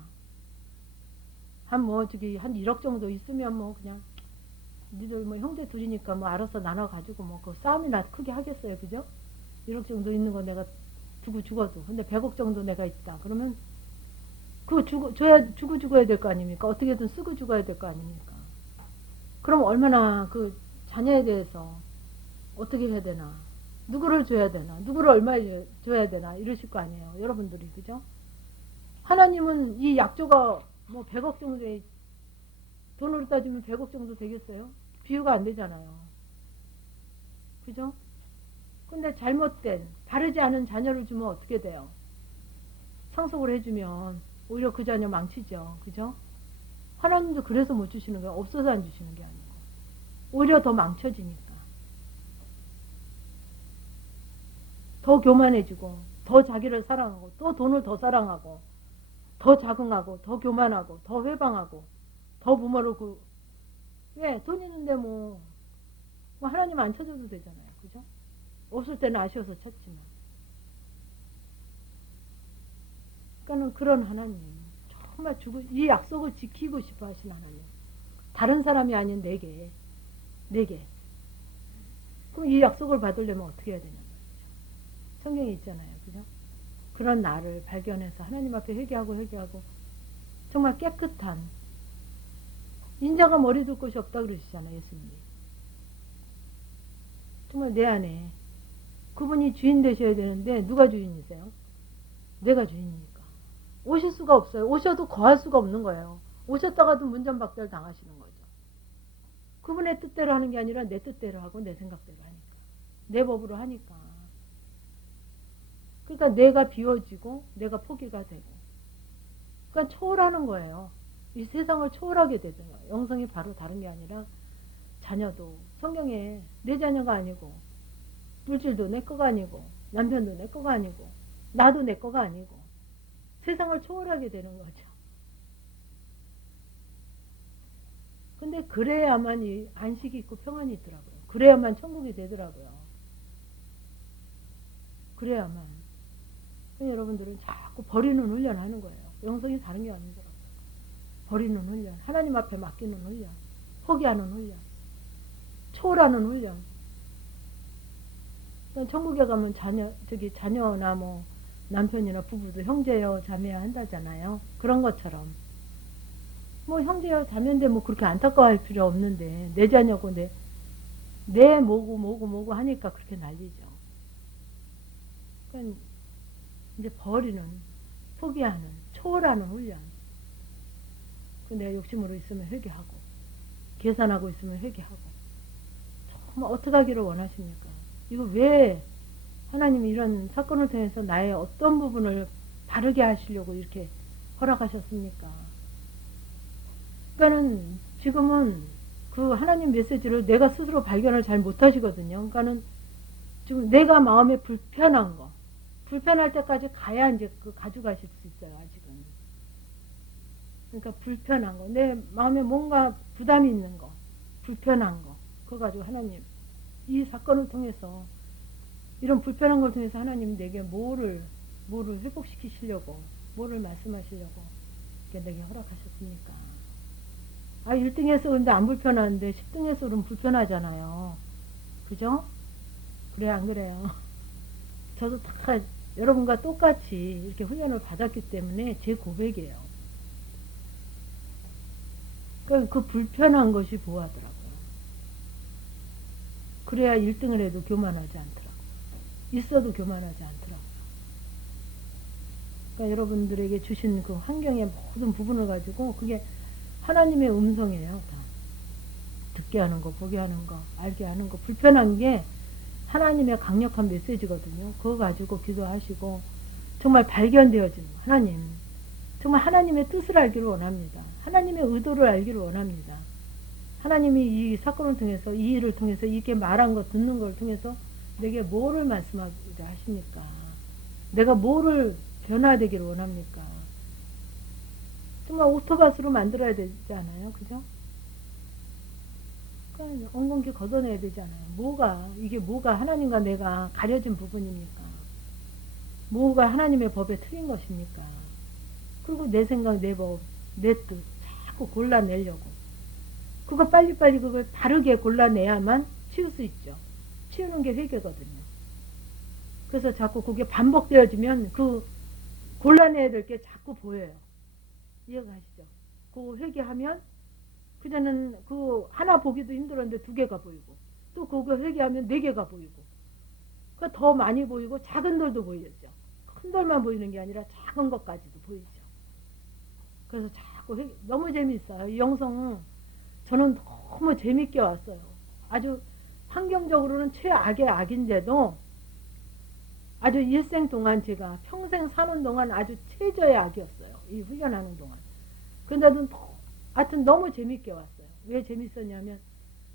한 1억 정도 있으면 그냥 니들 형제 둘이니까 알아서 나눠 가지고 그 싸움이나 크게 하겠어요. 그죠? 1억 정도 있는 거 내가 주고 죽어도. 근데 100억 정도 내가 있다. 그러면 그거 주고 죽어야 될 거 아닙니까? 어떻게든 쓰고 죽어야 될 거 아닙니까? 그럼 얼마나 그 자녀에 대해서 어떻게 해야 되나? 누구를 줘야 되나? 누구를 얼마에 줘야 되나? 이러실 거 아니에요. 여러분들이. 그죠? 하나님은 이 약조가 100억 정도의 돈으로 따지면 100억 정도 되겠어요? 비유가 안 되잖아요. 그죠? 근데 잘못된 바르지 않은 자녀를 주면 어떻게 돼요? 상속을 해주면 오히려 그 자녀 망치죠. 그죠? 하나님도 그래서 못 주시는 거예요. 없어서 안 주시는 게 아니고 오히려 더 망쳐지니까 더 교만해지고 더 자기를 사랑하고 또 돈을 더 사랑하고 더 자긍하고 더 교만하고 더 회방하고 더 부모를 왜 돈 있는데 하나님 안 찾아도 되잖아요. 그죠? 없을 때는 아쉬워서 찾지만 그러니까는 그런 하나님 정말 이 약속을 지키고 싶어 하신 하나님 다른 사람이 아닌 내게 그럼 이 약속을 받으려면 어떻게 해야 되냐 성경에 있잖아요. 그죠? 그런 나를 발견해서 하나님 앞에 회개하고 정말 깨끗한 인자가 머리 둘 곳이 없다 그러시잖아요. 예수님이. 정말 내 안에 그분이 주인 되셔야 되는데 누가 주인이세요? 내가 주인이니까. 오실 수가 없어요. 오셔도 거할 수가 없는 거예요. 오셨다가도 문전박달 당하시는 거죠. 그분의 뜻대로 하는 게 아니라 내 뜻대로 하고 내 생각대로 하니까. 내 법으로 하니까. 그러니까 내가 비워지고 내가 포기가 되고. 그러니까 초월하는 거예요. 이 세상을 초월하게 되잖아요. 영성이 바로 다른 게 아니라 자녀도 성경에 내 자녀가 아니고 물질도 내 거가 아니고 남편도 내 거가 아니고 나도 내 거가 아니고 세상을 초월하게 되는 거죠. 근데 그래야만 이 안식이 있고 평안이 있더라고요. 그래야만 천국이 되더라고요. 그래야만. 여러분들은 자꾸 버리는 훈련 하는 거예요. 영성이 다른 게 아니더라고요. 버리는 훈련, 하나님 앞에 맡기는 훈련, 포기하는 훈련, 초월하는 훈련. 천국에 가면 자녀나 남편이나 부부도 형제여 자매야 한다잖아요. 그런 것처럼 형제여 자매인데 그렇게 안타까워할 필요 없는데 내 자녀고 내 뭐고 하니까 그렇게 난리죠. 그러니까 이제 버리는, 포기하는, 초월하는 훈련. 내가 욕심으로 있으면 회개하고 계산하고 있으면 회개하고 정말 어떻게 하기를 원하십니까? 이거 왜 하나님이 이런 사건을 통해서 나의 어떤 부분을 바르게 하시려고 이렇게 허락하셨습니까? 그러니까는 지금은 그 하나님 메시지를 내가 스스로 발견을 잘 못하시거든요. 그러니까는 지금 내가 마음에 불편한 거, 불편할 때까지 가야 이제 가져가실 수 있어요. 아직은. 그러니까 불편한 거, 내 마음에 뭔가 부담이 있는 거, 불편한 거, 그거 가지고 하나님 이 사건을 통해서 이런 불편한 걸 통해서 하나님 내게 뭐를 회복시키시려고, 뭐를 말씀하시려고 이렇게 내게 허락하셨습니까? 1등에서 근데 안 불편한데 10등에서 그러면 불편하잖아요. 그죠? 그래 안 그래요? 저도 다 여러분과 똑같이 이렇게 훈련을 받았기 때문에 제 고백이에요. 그러니까 그 불편한 것이 보하더라고요. 그래야 1등을 해도 교만하지 않더라고요. 있어도 교만하지 않더라고요. 그러니까 여러분들에게 주신 그 환경의 모든 부분을 가지고 그게 하나님의 음성이에요. 다. 듣게 하는 거, 보게 하는 거, 알게 하는 거. 불편한 게 하나님의 강력한 메시지거든요. 그거 가지고 기도하시고 정말 발견되어지는 거. 하나님, 정말 하나님의 뜻을 알기를 원합니다. 하나님의 의도를 알기를 원합니다. 하나님이 이 사건을 통해서, 이 일을 통해서, 이렇게 말한 거, 듣는 걸 통해서 내게 뭐를 말씀하기를 하십니까? 내가 뭐를 변화되기를 원합니까? 정말 오토바스로 만들어야 되지 않아요? 그죠? 그러니까 엉겅퀴 걷어내야 되잖아요. 이게 뭐가 하나님과 내가 가려진 부분입니까? 뭐가 하나님의 법에 틀린 것입니까? 그리고 내 생각, 내 법, 내 뜻 자꾸 골라내려고. 그거 빨리빨리 그걸 바르게 골라내야만 치울 수 있죠. 치우는 게 회개거든요. 그래서 자꾸 그게 반복되어지면 그 골라내야 될 게 자꾸 보여요. 이해가 가시죠? 그거 회개하면 그전에는 그 하나 보기도 힘들었는데 2개가 보이고 또 그거 회개하면 4개가 보이고 그 더 많이 보이고 작은 돌도 보이죠. 큰 돌만 보이는 게 아니라 작은 것까지도 보이죠. 그래서 자꾸 너무 재미있어요. 이 영성 저는 너무 재밌게 왔어요. 아주 환경적으로는 최악의 악인데도 아주 일생 동안 제가 평생 사는 동안 아주 최저의 악이었어요. 이 훈련하는 동안. 그런데도 하여튼 너무 재밌게 왔어요. 왜 재밌었냐면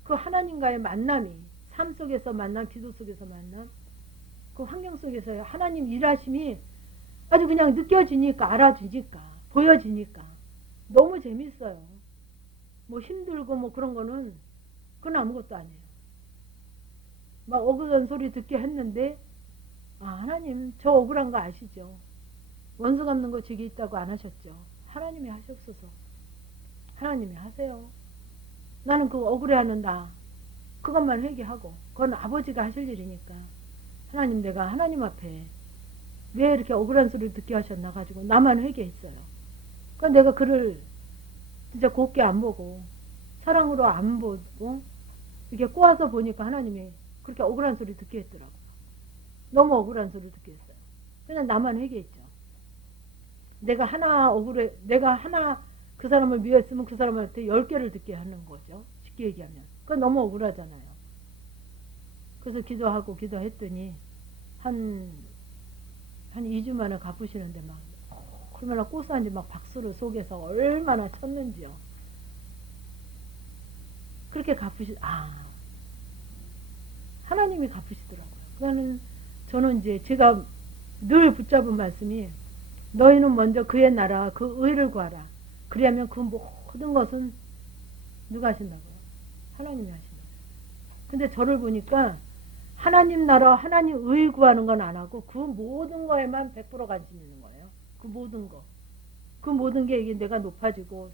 그 하나님과의 만남이 삶 속에서 만남, 기도 속에서 만남, 그 환경 속에서 하나님 일하심이 아주 그냥 느껴지니까, 알아주니까, 보여지니까 너무 재밌어요. 뭐 힘들고 뭐 그런 거는 그건 아무것도 아니에요. 막 억울한 소리 듣게 했는데 하나님 저 억울한 거 아시죠? 원수 갚는 거 저기 있다고 안 하셨죠? 하나님이 하셨어서 하나님이 하세요. 나는 그 억울해하는 나 그것만 회개하고 그건 아버지가 하실 일이니까 하나님 내가 하나님 앞에 왜 이렇게 억울한 소리를 듣게 하셨나 가지고 나만 회개했어요. 그러니까 내가 그를 진짜 곱게 안 보고 사랑으로 안 보고 이렇게 꼬아서 보니까 하나님이 그렇게 억울한 소리 듣게 했더라고요. 너무 억울한 소리 듣게 했어요. 그냥 나만 회개했죠. 내가 하나 그 사람을 미워했으면 그 사람한테 10개를 듣게 하는 거죠. 쉽게 얘기하면. 그건 너무 억울하잖아요. 그래서 기도했더니 한 2주 만에 갚으시는데 막 얼마나 고소한지 막 박수를 속에서 얼마나 쳤는지요. 그렇게 하나님이 갚으시더라고요. 저는 이제 제가 늘 붙잡은 말씀이 너희는 먼저 그의 나라 그 의를 구하라. 그리하면 그 모든 것은 누가 하신다고요? 하나님이 하신다고요. 근데 저를 보니까 하나님 나라 하나님 의 구하는 건 안 하고 그 모든 거에만 100% 관심 있는 거예요. 그 모든 거. 그 모든 게 이게 내가 높아지고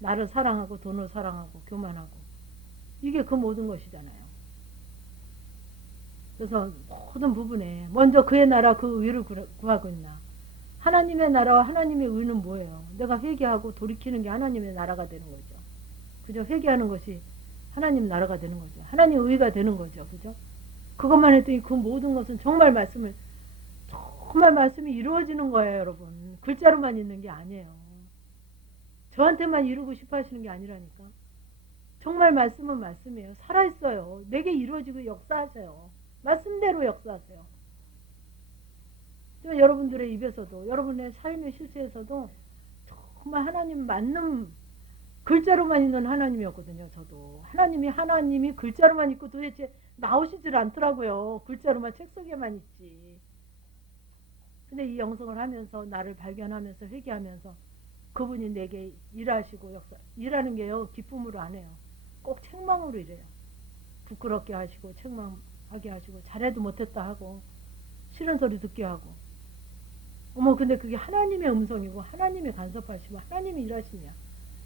나를 사랑하고 돈을 사랑하고 교만하고 이게 그 모든 것이잖아요. 그래서 모든 부분에 먼저 그의 나라 그 의를 구하고 있나. 하나님의 나라와 하나님의 의는 뭐예요? 내가 회개하고 돌이키는 게 하나님의 나라가 되는 거죠. 그죠? 회개하는 것이 하나님 나라가 되는 거죠. 하나님 의가 되는 거죠. 그죠? 그것만 했더니 그 모든 것은 정말 말씀이 이루어지는 거예요, 여러분. 글자로만 있는 게 아니에요. 저한테만 이루고 싶어 하시는 게 아니라니까. 정말 말씀은 말씀이에요. 살아있어요. 내게 이루어지고 역사하세요. 말씀대로 역사하세요. 여러분들의 입에서도 여러분의 삶의 실체에서도 정말 하나님 맞는 글자로만 있는 하나님이었거든요. 저도 하나님이 글자로만 있고 도대체 나오시질 않더라고요. 글자로만 책 속에만 있지. 근데 이 영성을 하면서 나를 발견하면서 회개하면서 그분이 내게 일하시고 역사 일하는 게요 기쁨으로 안 해요. 꼭 책망으로 일해요. 부끄럽게 하시고 책망하게 하시고 잘해도 못했다 하고 싫은 소리 듣게 하고. 어머 근데 그게 하나님의 음성이고 하나님이 간섭하시고 하나님이 일하시냐.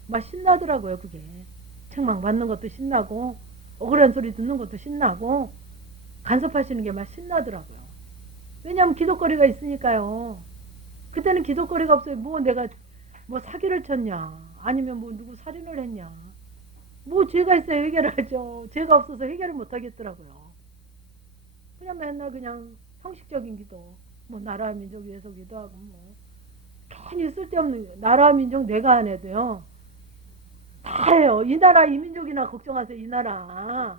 막 신나더라고요 그게. 책망 받는 것도 신나고 억울한 소리 듣는 것도 신나고 간섭하시는 게 막 신나더라고요. 왜냐하면 기도거리가 있으니까요. 그때는 기도거리가 없어요. 뭐 내가 뭐 사기를 쳤냐 아니면 뭐 누구 살인을 했냐 뭐 죄가 있어야 해결을 하죠. 죄가 없어서 해결을 못 하겠더라고요. 그냥 맨날 그냥 형식적인 기도 뭐 나라와 민족 위해서 기도하고 뭐 괜히 쓸데없는 나라와 민족 내가 안 해도요 다 해요. 이 나라 이 민족이나 걱정하세요. 이 나라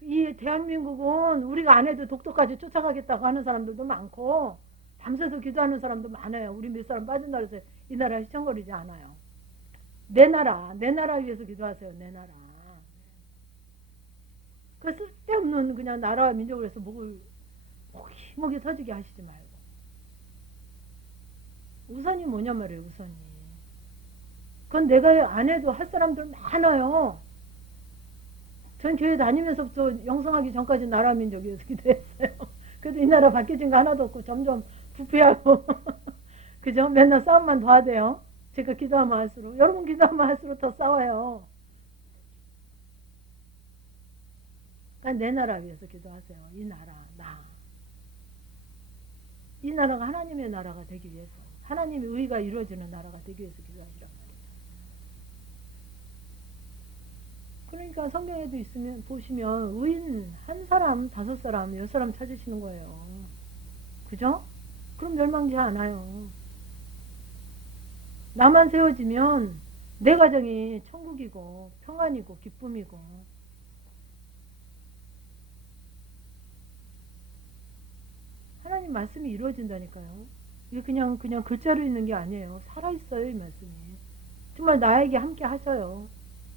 이 대한민국은 우리가 안 해도 독도까지 쫓아가겠다고 하는 사람들도 많고 밤새서 기도하는 사람도 많아요. 우리 몇 사람 빠진다 해서 이 나라 시청거리지 않아요. 내 나라 위해서 기도하세요. 내 나라. 그 쓸데없는 그냥 나라와 민족을 해서 목을 목이 서지게 하시지 말고. 우선이 뭐냐 말이에요. 우선이. 그건 내가 안 해도 할 사람들 많아요. 전 교회 다니면서부터 영성하기 전까지 나라 민족 위해서 기도했어요. 그래도 이 나라 바뀌어진 거 하나도 없고 점점 부패하고 그죠? 맨날 싸움만 더 하대요. 제가 기도하면 할수록 여러분 기도하면 할수록 더 싸워요. 그러니까 내 나라 위해서 기도하세요. 이 나라 이 나라가 하나님의 나라가 되기 위해서 하나님의 의가 이루어지는 나라가 되기 위해서 기도하시란 말이죠. 그러니까 성경에도 있으면 보시면 의인 한 사람, 5사람, 10사람 찾으시는 거예요. 그죠? 그럼 멸망치 않아요. 나만 세워지면 내 가정이 천국이고 평안이고 기쁨이고 하나님 말씀이 이루어진다니까요. 이게 그냥 글자로 있는 게 아니에요. 살아있어요 이 말씀이. 정말 나에게 함께 하셔요.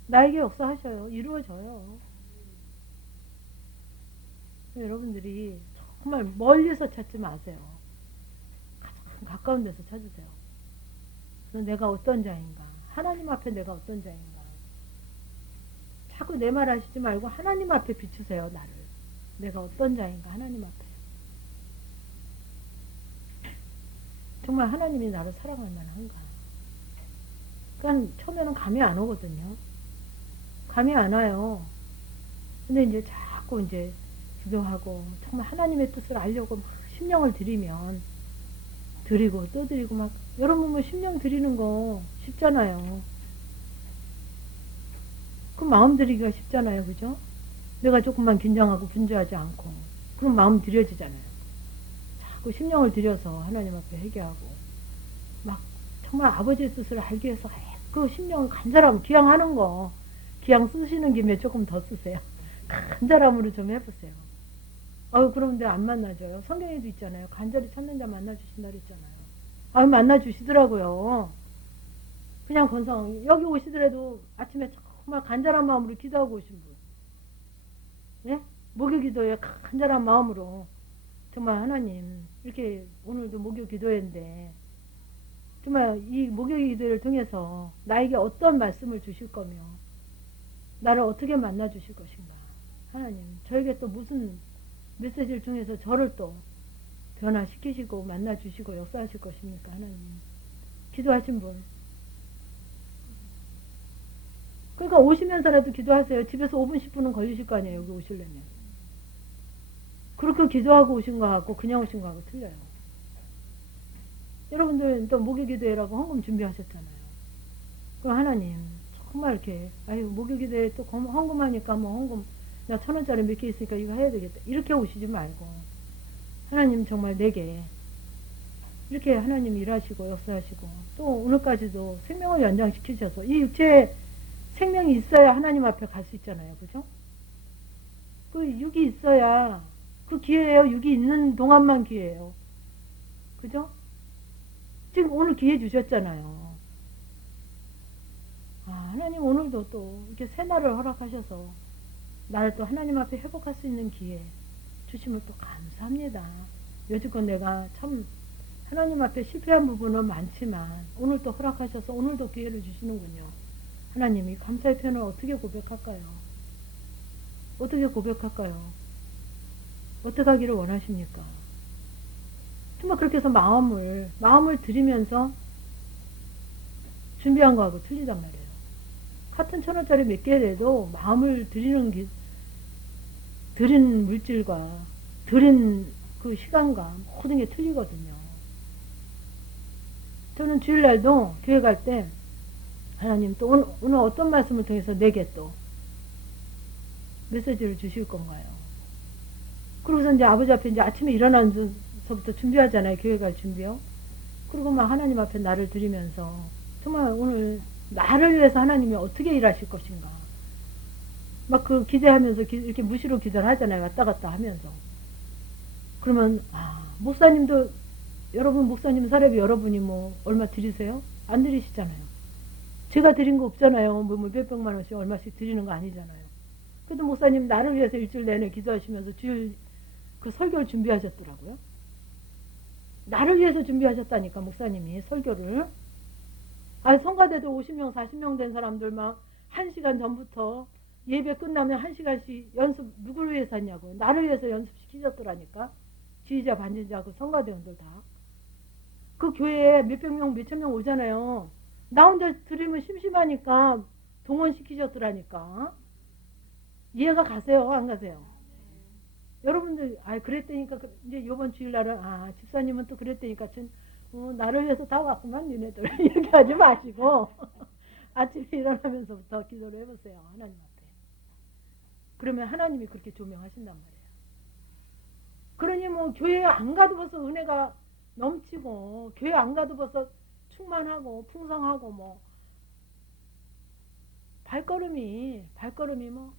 나에게 역사하셔요. 이루어져요. 여러분들이 정말 멀리서 찾지 마세요. 가장 가까운 데서 찾으세요. 그래서 내가 어떤 자인가 하나님 앞에 내가 어떤 자인가 자꾸 내 말 하시지 말고 하나님 앞에 비추세요. 나를 내가 어떤 자인가 하나님 앞에 정말 하나님이 나를 사랑할 만한가. 그러니까 처음에는 감이 안 오거든요. 감이 안 와요. 근데 이제 자꾸 이제 기도하고 정말 하나님의 뜻을 알려고 막 심령을 들이면 드리고 또 드리고 막 여러분 뭐 심령 드리는 거 쉽잖아요. 그 마음 드리기가 쉽잖아요. 그죠? 내가 조금만 긴장하고 분주하지 않고 그럼 마음 드려지잖아요. 자꾸 심령을 들여서 하나님 앞에 회개하고 막 정말 아버지의 뜻을 알기 위해서 그 심령을 간절함 기양하는 거 기양 쓰시는 김에 조금 더 쓰세요. 간절함으로 좀 해보세요. 그런데 안 만나줘요. 성경에도 있잖아요. 간절히 찾는 자 만나주신다 그랬잖아요. 만나주시더라고요. 그냥 건성 여기 오시더라도 아침에 정말 간절한 마음으로 기도하고 오신 분, 예? 목요 기도에 간절한 마음으로 정말 하나님 이렇게 오늘도 목요 기도회인데 정말 이 목요 기도를 통해서 나에게 어떤 말씀을 주실 거며 나를 어떻게 만나 주실 것인가. 하나님 저에게 또 무슨 메시지를 통해서 저를 또 변화시키시고 만나 주시고 역사하실 것입니까. 하나님 기도하신 분. 그러니까 오시면서라도 기도하세요. 집에서 5분 10분은 걸리실 거 아니에요. 여기 오시려면. 그렇게 기도하고 오신 거하고 그냥 오신 거하고 틀려요. 여러분들 또 목요기도회라고 헌금 준비하셨잖아요. 그럼 하나님 정말 이렇게 목요기도회 또 헌금하니까 뭐 헌금 나 1,000원짜리 몇 개 있으니까 이거 해야 되겠다. 이렇게 오시지 말고 하나님 정말 내게 이렇게 하나님 일하시고 역사하시고 또 오늘까지도 생명을 연장시키셔서 이 육체에 생명이 있어야 하나님 앞에 갈 수 있잖아요. 그죠? 그 육이 있어야 그 기회예요. 육이 있는 동안만 기회예요. 그죠? 지금 오늘 기회 주셨잖아요. 하나님 오늘도 또 이렇게 새날을 허락하셔서 나를 또 하나님 앞에 회복할 수 있는 기회 주심을 또 감사합니다. 여지껏 내가 참 하나님 앞에 실패한 부분은 많지만 오늘 또 허락하셔서 오늘도 기회를 주시는군요. 하나님이 감사의 표현을 어떻게 고백할까요? 어떻게 고백할까요? 어떻게 하기를 원하십니까? 정말 그렇게 해서 마음을 들이면서 준비한 거하고 틀리단 말이에요. 같은 1,000원짜리 몇 개라도 마음을 들인 물질과 들인 그 시간과 모든 게 틀리거든요. 저는 주일날도 교회 갈 때 하나님 또 오늘 어떤 말씀을 통해서 내게 또 메시지를 주실 건가요? 그러고서 이제 아버지 앞에 이제 아침에 일어나서부터 준비하잖아요. 교회 갈 준비요. 그리고 막 하나님 앞에 나를 드리면서 정말 오늘 나를 위해서 하나님이 어떻게 일하실 것인가. 막 그 기대하면서 이렇게 무시로 기도를 하잖아요. 왔다 갔다 하면서. 그러면, 목사님도, 여러분, 목사님 사례비 여러분이 뭐, 얼마 드리세요? 안 드리시잖아요. 제가 드린 거 없잖아요. 뭐 몇백만 원씩 얼마씩 드리는 거 아니잖아요. 그래도 목사님 나를 위해서 일주일 내내 기도하시면서 주일 그 설교를 준비하셨더라고요. 나를 위해서 준비하셨다니까, 목사님이 설교를. 성가대도 50명, 40명 된 사람들 막 1시간 전부터 예배 끝나면 1시간씩 연습 누구를 위해서 했냐고. 나를 위해서 연습시키셨더라니까. 지휘자, 반지자, 그 성가대원들 다. 그 교회에 몇백 명, 몇천 명 오잖아요. 나 혼자 들으면 심심하니까 동원시키셨더라니까. 이해가 가세요? 안 가세요? 여러분들, 그랬다니까, 이제 요번 주일날은, 집사님은 또 그랬다니까, 나를 위해서 다 왔구만, 니네들. 이렇게 하지 마시고, 아침에 일어나면서부터 기도를 해보세요, 하나님 앞에. 그러면 하나님이 그렇게 조명하신단 말이에요. 그러니 뭐, 교회 안 가도 벌써 은혜가 넘치고, 교회 안 가도 벌써 충만하고, 풍성하고, 뭐, 발걸음이 뭐,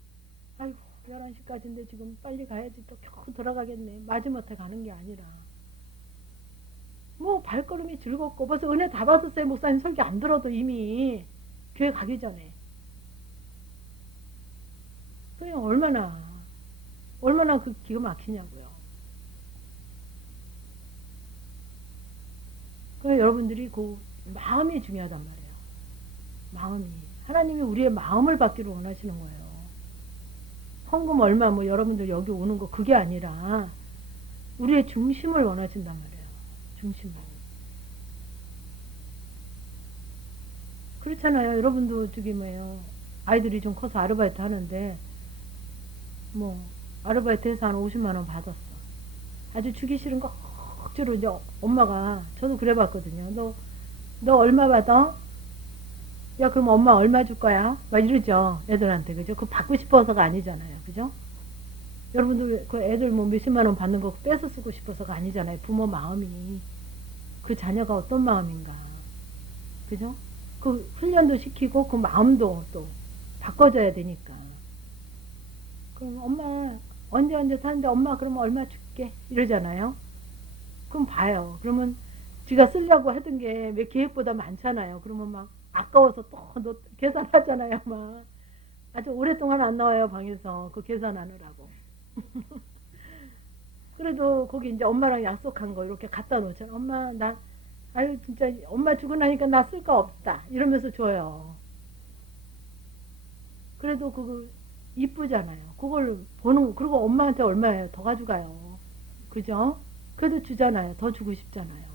아이고, 11시까지인데 지금 빨리 가야지 또 겨우 들어가겠네. 마지못해 가는 게 아니라. 뭐 발걸음이 즐겁고 벌써 은혜 다 받았어요. 목사님 설교 안 들어도 이미 교회 가기 전에. 그냥 얼마나 그 기가 막히냐고요. 그래서 여러분들이 그 마음이 중요하단 말이에요. 마음이. 하나님이 우리의 마음을 받기를 원하시는 거예요. 헌금 얼마 뭐 여러분들 여기 오는 거 그게 아니라 우리의 중심을 원하신단 말이에요. 중심을. 그렇잖아요. 여러분도 저기 뭐예요. 아이들이 좀 커서 아르바이트 하는데 뭐 아르바이트 해서 한 50만 원 받았어. 아주 주기 싫은 거 억지로 이제 엄마가 저도 그래 봤거든요. 너 얼마 받아? 야 그럼 엄마 얼마 줄 거야? 막 이러죠. 애들한테. 그죠? 그거 받고 싶어서가 아니잖아요. 그죠? 여러분들 그 애들 뭐 몇십만 원 받는 거 뺏어 쓰고 싶어서가 아니잖아요. 부모 마음이. 그 자녀가 어떤 마음인가. 그죠? 그 훈련도 시키고 그 마음도 또 바꿔줘야 되니까. 그럼 엄마 언제 사는데 엄마 그러면 얼마 줄게 이러잖아요. 그럼 봐요. 그러면 지가 쓰려고 하던 게 왜 계획보다 많잖아요. 그러면 막 아까워서 또 계산하잖아요. 막 아주 오랫동안 안 나와요. 방에서 그 계산하느라고. 그래도 거기 이제 엄마랑 약속한 거 이렇게 갖다 놓잖아요. 엄마 나 아유 진짜 엄마 주고 나니까 나 쓸 거 없다 이러면서 줘요. 그래도 그거 이쁘잖아요. 그걸 보는 그리고 엄마한테 얼마예요? 더 가져가요. 그죠? 그래도 주잖아요. 더 주고 싶잖아요.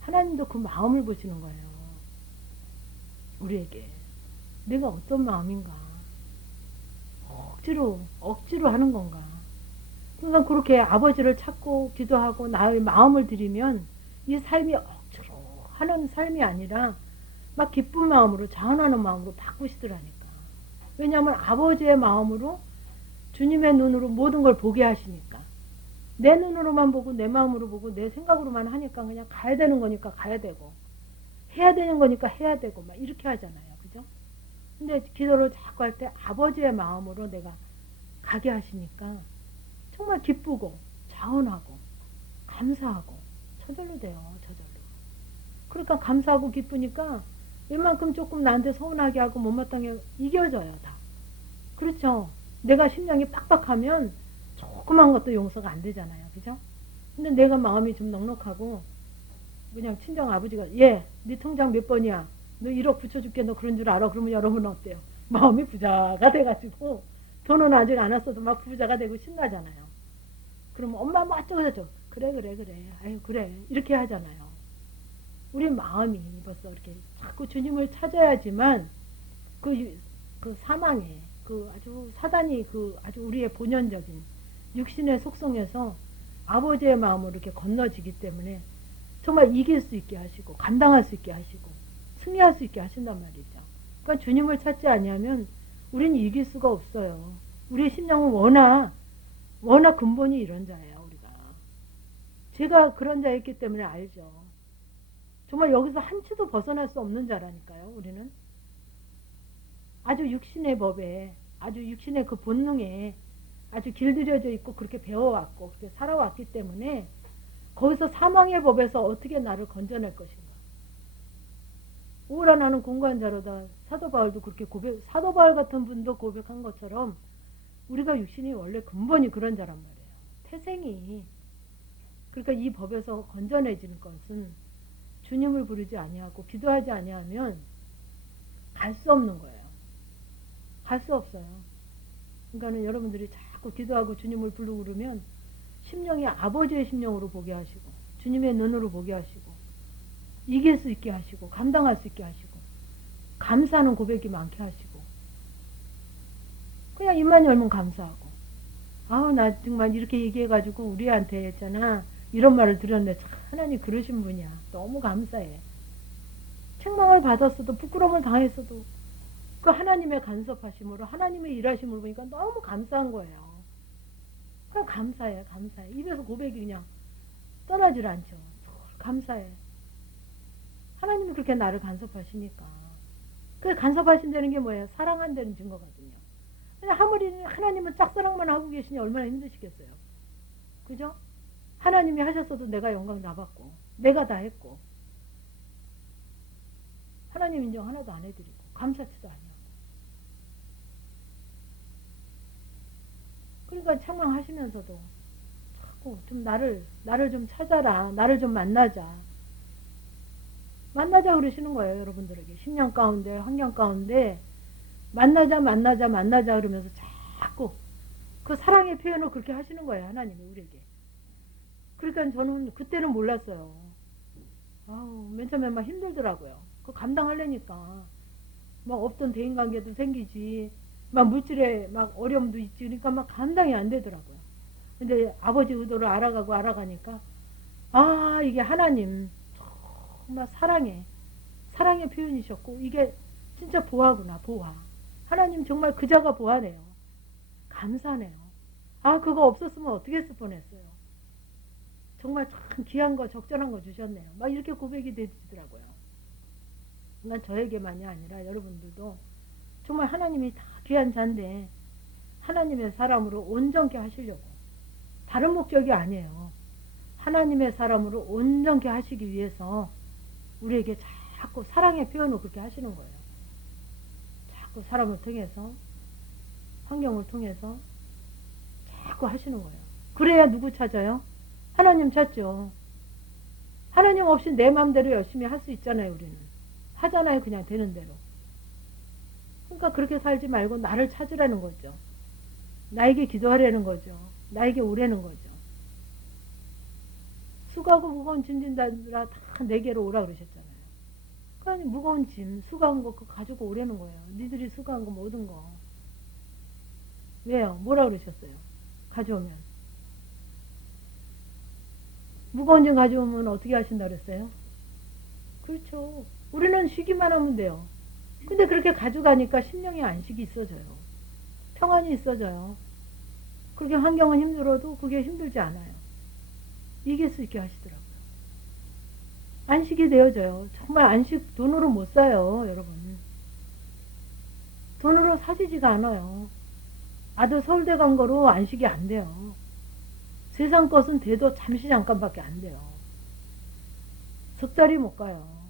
하나님도 그 마음을 보시는 거예요. 우리에게 내가 어떤 마음인가? 억지로 하는 건가? 그러니까 그렇게 아버지를 찾고 기도하고 나의 마음을 드리면 이 삶이 억지로 하는 삶이 아니라 막 기쁜 마음으로 자원하는 마음으로 바꾸시더라니까. 왜냐하면 아버지의 마음으로 주님의 눈으로 모든 걸 보게 하시니까. 내 눈으로만 보고 내 마음으로 보고 내 생각으로만 하니까 그냥 가야 되는 거니까 가야 되고 해야 되는 거니까 해야 되고 막 이렇게 하잖아요. 그죠? 근데 기도를 자꾸 할 때 아버지의 마음으로 내가 가게 하시니까 정말 기쁘고 자원하고 감사하고 저절로 돼요. 저절로. 그러니까 감사하고 기쁘니까 웬만큼 조금 나한테 서운하게 하고 못마땅해 이겨져요. 다. 그렇죠. 내가 심장이 빡빡하면 조그만 것도 용서가 안 되잖아요. 그죠? 근데 내가 마음이 좀 넉넉하고 그냥 친정 아버지가 네 통장 몇 번이야? 너 1억 붙여줄게. 너 그런 줄 알아? 그러면 여러분은 어때요? 마음이 부자가 돼가지고 돈은 아직 안 왔어도 막 부자가 되고 신나잖아요. 그러면 엄마 뭐 어쩌고저쩌고 그래 아유 그래 이렇게 하잖아요. 우리 마음이 벌써 이렇게 자꾸 주님을 찾아야지만 그 사망에 그 아주 사단이 그 아주 우리의 본연적인 육신의 속성에서 아버지의 마음으로 이렇게 건너지기 때문에 정말 이길 수 있게 하시고 감당할 수 있게 하시고 승리할 수 있게 하신단 말이죠. 그러니까 주님을 찾지 아니하면 우리는 이길 수가 없어요. 우리의 심령은 워낙 근본이 이런 자예요. 우리가 제가 그런 자였기 때문에 알죠. 정말 여기서 한치도 벗어날 수 없는 자라니까요. 우리는 아주 육신의 법에 아주 육신의 그 본능에 아주 길들여져 있고 그렇게 배워왔고 그렇게 살아왔기 때문에 거기서 사망의 법에서 어떻게 나를 건져낼 것인가. 오라 나는 공고한 자로다. 사도 바울도 그렇게 사도 바울 같은 분도 고백한 것처럼 우리가 육신이 원래 근본이 그런 자란 말이에요. 태생이. 그러니까 이 법에서 건져내지는 것은 주님을 부르지 아니하고 기도하지 아니하면 갈 수 없는 거예요. 갈 수 없어요. 그러니까는 여러분들이 자꾸 기도하고 주님을 부르고 그러면 심령이 아버지의 심령으로 보게 하시고 주님의 눈으로 보게 하시고 이길 수 있게 하시고 감당할 수 있게 하시고 감사하는 고백이 많게 하시고 그냥 입만 열면 감사하고 아우 나 정말 이렇게 얘기해가지고 우리한테 했잖아 이런 말을 들었는데 참 하나님 그러신 분이야. 너무 감사해. 책망을 받았어도 부끄러움을 당했어도 그 하나님의 간섭하심으로 하나님의 일하심을 보니까 너무 감사한 거예요. 그냥 감사해. 입에서 고백이 그냥 떠나질 않죠. 감사해. 하나님이 그렇게 나를 간섭하시니까. 그 간섭하신다는 게 뭐예요? 사랑한다는 증거거든요. 아무리 하나님은 짝사랑만 하고 계시니 얼마나 힘드시겠어요. 그죠? 하나님이 하셨어도 내가 영광 다 받고 내가 다 했고 하나님 인정 하나도 안 해드리고 감사치도 아니하고 그러니까 책망하시면서도 자꾸 좀 나를 좀 찾아라. 나를 좀 만나자 그러시는 거예요. 여러분들에게 심령 가운데 환경 가운데 만나자 그러면서 자꾸 그 사랑의 표현을 그렇게 하시는 거예요. 하나님이 우리에게. 그러니까 저는 그때는 몰랐어요. 아우 맨 처음에 막 힘들더라고요. 그 감당하려니까 막 없던 대인관계도 생기지 막 물질에 막 어려움도 있지 그러니까 막 감당이 안 되더라고요. 근데 아버지 의도를 알아가니까 아 이게 하나님 정말 사랑의 표현이셨고 이게 진짜 보화구나. 보화. 하나님 정말 그자가 보화네요. 감사네요. 아 그거 없었으면 어떻게 했을 뻔했어요. 정말 참 귀한 거 적절한 거 주셨네요. 막 이렇게 고백이 되더라고요. 그러니까 저에게만이 아니라 여러분들도 정말 하나님이 다 귀한 자인데 하나님의 사람으로 온전케 하시려고 다른 목적이 아니에요. 하나님의 사람으로 온전케 하시기 위해서 우리에게 자꾸 사랑의 표현을 그렇게 하시는 거예요. 자꾸 사람을 통해서 환경을 통해서 자꾸 하시는 거예요. 그래야 누구 찾아요? 하나님 찾죠. 하나님 없이 내 마음대로 열심히 할 수 있잖아요. 우리는 하잖아요. 그냥 되는 대로. 그러니까 그렇게 살지 말고 나를 찾으라는 거죠. 나에게 기도하라는 거죠. 나에게 오라는 거죠. 수고하고 무거운 짐 진다라 다 내게로 오라 그러셨잖아요. 그러니까 무거운 짐, 수고한 거 그거 가지고 오라는 거예요. 니들이 수고한 거 모든 거. 왜요? 뭐라 그러셨어요? 가져오면. 무거운 짐 가져오면 어떻게 하신다 그랬어요? 그렇죠. 우리는 쉬기만 하면 돼요. 근데 그렇게 가져가니까 심령의 안식이 있어져요. 평안이 있어져요. 그렇게 환경은 힘들어도 그게 힘들지 않아요. 이길 수 있게 하시더라고요. 안식이 되어져요. 정말 안식 돈으로 못 사요, 여러분. 돈으로 사지지가 않아요. 아들 서울대 간 거로 안식이 안 돼요. 세상 것은 돼도 잠시 잠깐밖에 안 돼요. 석 달이 못 가요.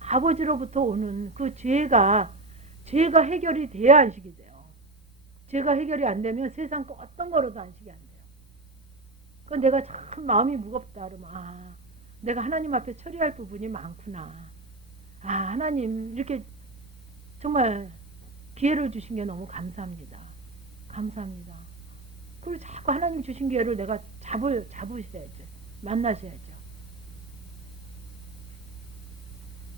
아버지로부터 오는 그 죄가 해결이 돼야 안식이 돼요. 죄가 해결이 안 되면 세상 어떤 거로도 안식이 안 돼요. 그건 내가 참 마음이 무겁다 그러면 내가 하나님 앞에 처리할 부분이 많구나. 아, 하나님 이렇게 정말 기회를 주신 게 너무 감사합니다. 감사합니다. 그리고 자꾸 하나님 주신 기회를 내가 잡으셔야죠. 만나셔야죠.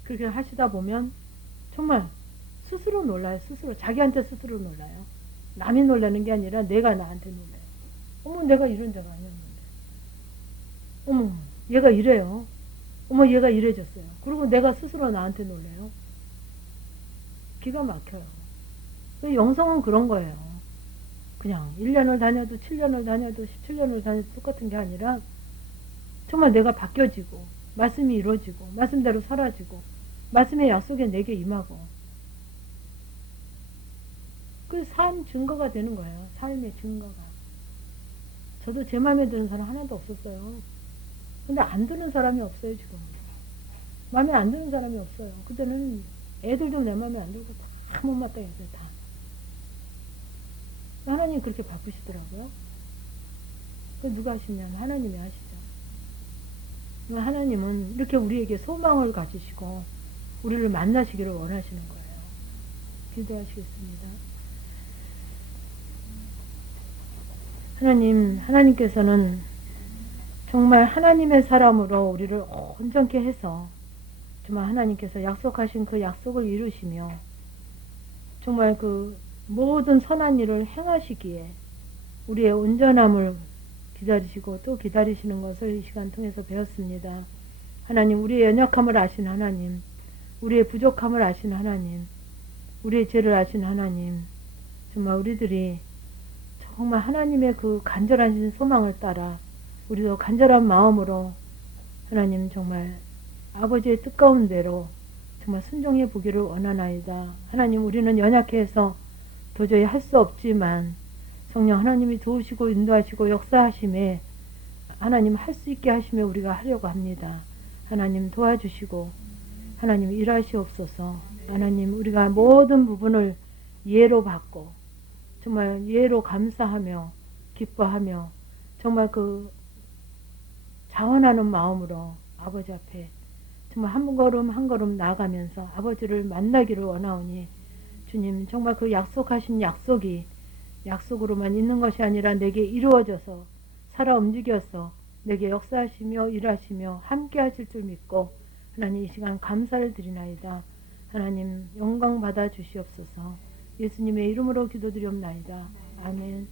그렇게 하시다 보면 정말 스스로 놀라요. 스스로. 자기한테 스스로 놀라요. 남이 놀라는 게 아니라 내가 나한테 놀라요. 어머, 내가 이런 적 아니었는데. 어머, 얘가 이래요. 어머, 얘가 이래졌어요. 그리고 내가 스스로 나한테 놀래요. 기가 막혀요. 영성은 그런 거예요. 그냥 1년을 다녀도 7년을 다녀도 17년을 다녀도 똑같은 게 아니라 정말 내가 바뀌어지고 말씀이 이루어지고 말씀대로 사라지고 말씀의 약속에 내게 임하고 그 삶 증거가 되는 거예요. 삶의 증거가. 저도 제 마음에 드는 사람 하나도 없었어요. 근데 안 드는 사람이 없어요. 지금 마음에 안 드는 사람이 없어요. 그때는 애들도 내 마음에 안 들고 다 못마땅해요. 다. 하나님 그렇게 바쁘시더라고요. 누가 하시냐면 하나님이 하시죠. 하나님은 이렇게 우리에게 소망을 가지시고 우리를 만나시기를 원하시는 거예요. 기도하시겠습니다. 하나님께서는 정말 하나님의 사람으로 우리를 온전케 해서 정말 하나님께서 약속하신 그 약속을 이루시며 정말 그 모든 선한 일을 행하시기에 우리의 온전함을 기다리시고 또 기다리시는 것을 이 시간 통해서 배웠습니다. 하나님, 우리의 연약함을 아신 하나님, 우리의 부족함을 아신 하나님, 우리의 죄를 아신 하나님, 정말 우리들이 정말 하나님의 그 간절한 소망을 따라 우리도 간절한 마음으로 하나님 정말 아버지의 뜻가운 대로 정말 순종해 보기를 원하나이다. 하나님, 우리는 연약해서 도저히 할 수 없지만 성령 하나님이 도우시고 인도하시고 역사하심에 하나님 할 수 있게 하심에 우리가 하려고 합니다. 하나님 도와주시고 하나님 일하시옵소서. 하나님, 우리가 모든 부분을 예로 받고 정말 예로 감사하며 기뻐하며 정말 그 자원하는 마음으로 아버지 앞에 정말 한 걸음 한 걸음 나아가면서 아버지를 만나기를 원하오니 주님, 정말 그 약속하신 약속이 약속으로만 있는 것이 아니라 내게 이루어져서 살아 움직여서 내게 역사하시며 일하시며 함께 하실 줄 믿고 하나님 이 시간 감사를 드리나이다. 하나님 영광 받아 주시옵소서. 예수님의 이름으로 기도드리옵나이다. 아멘.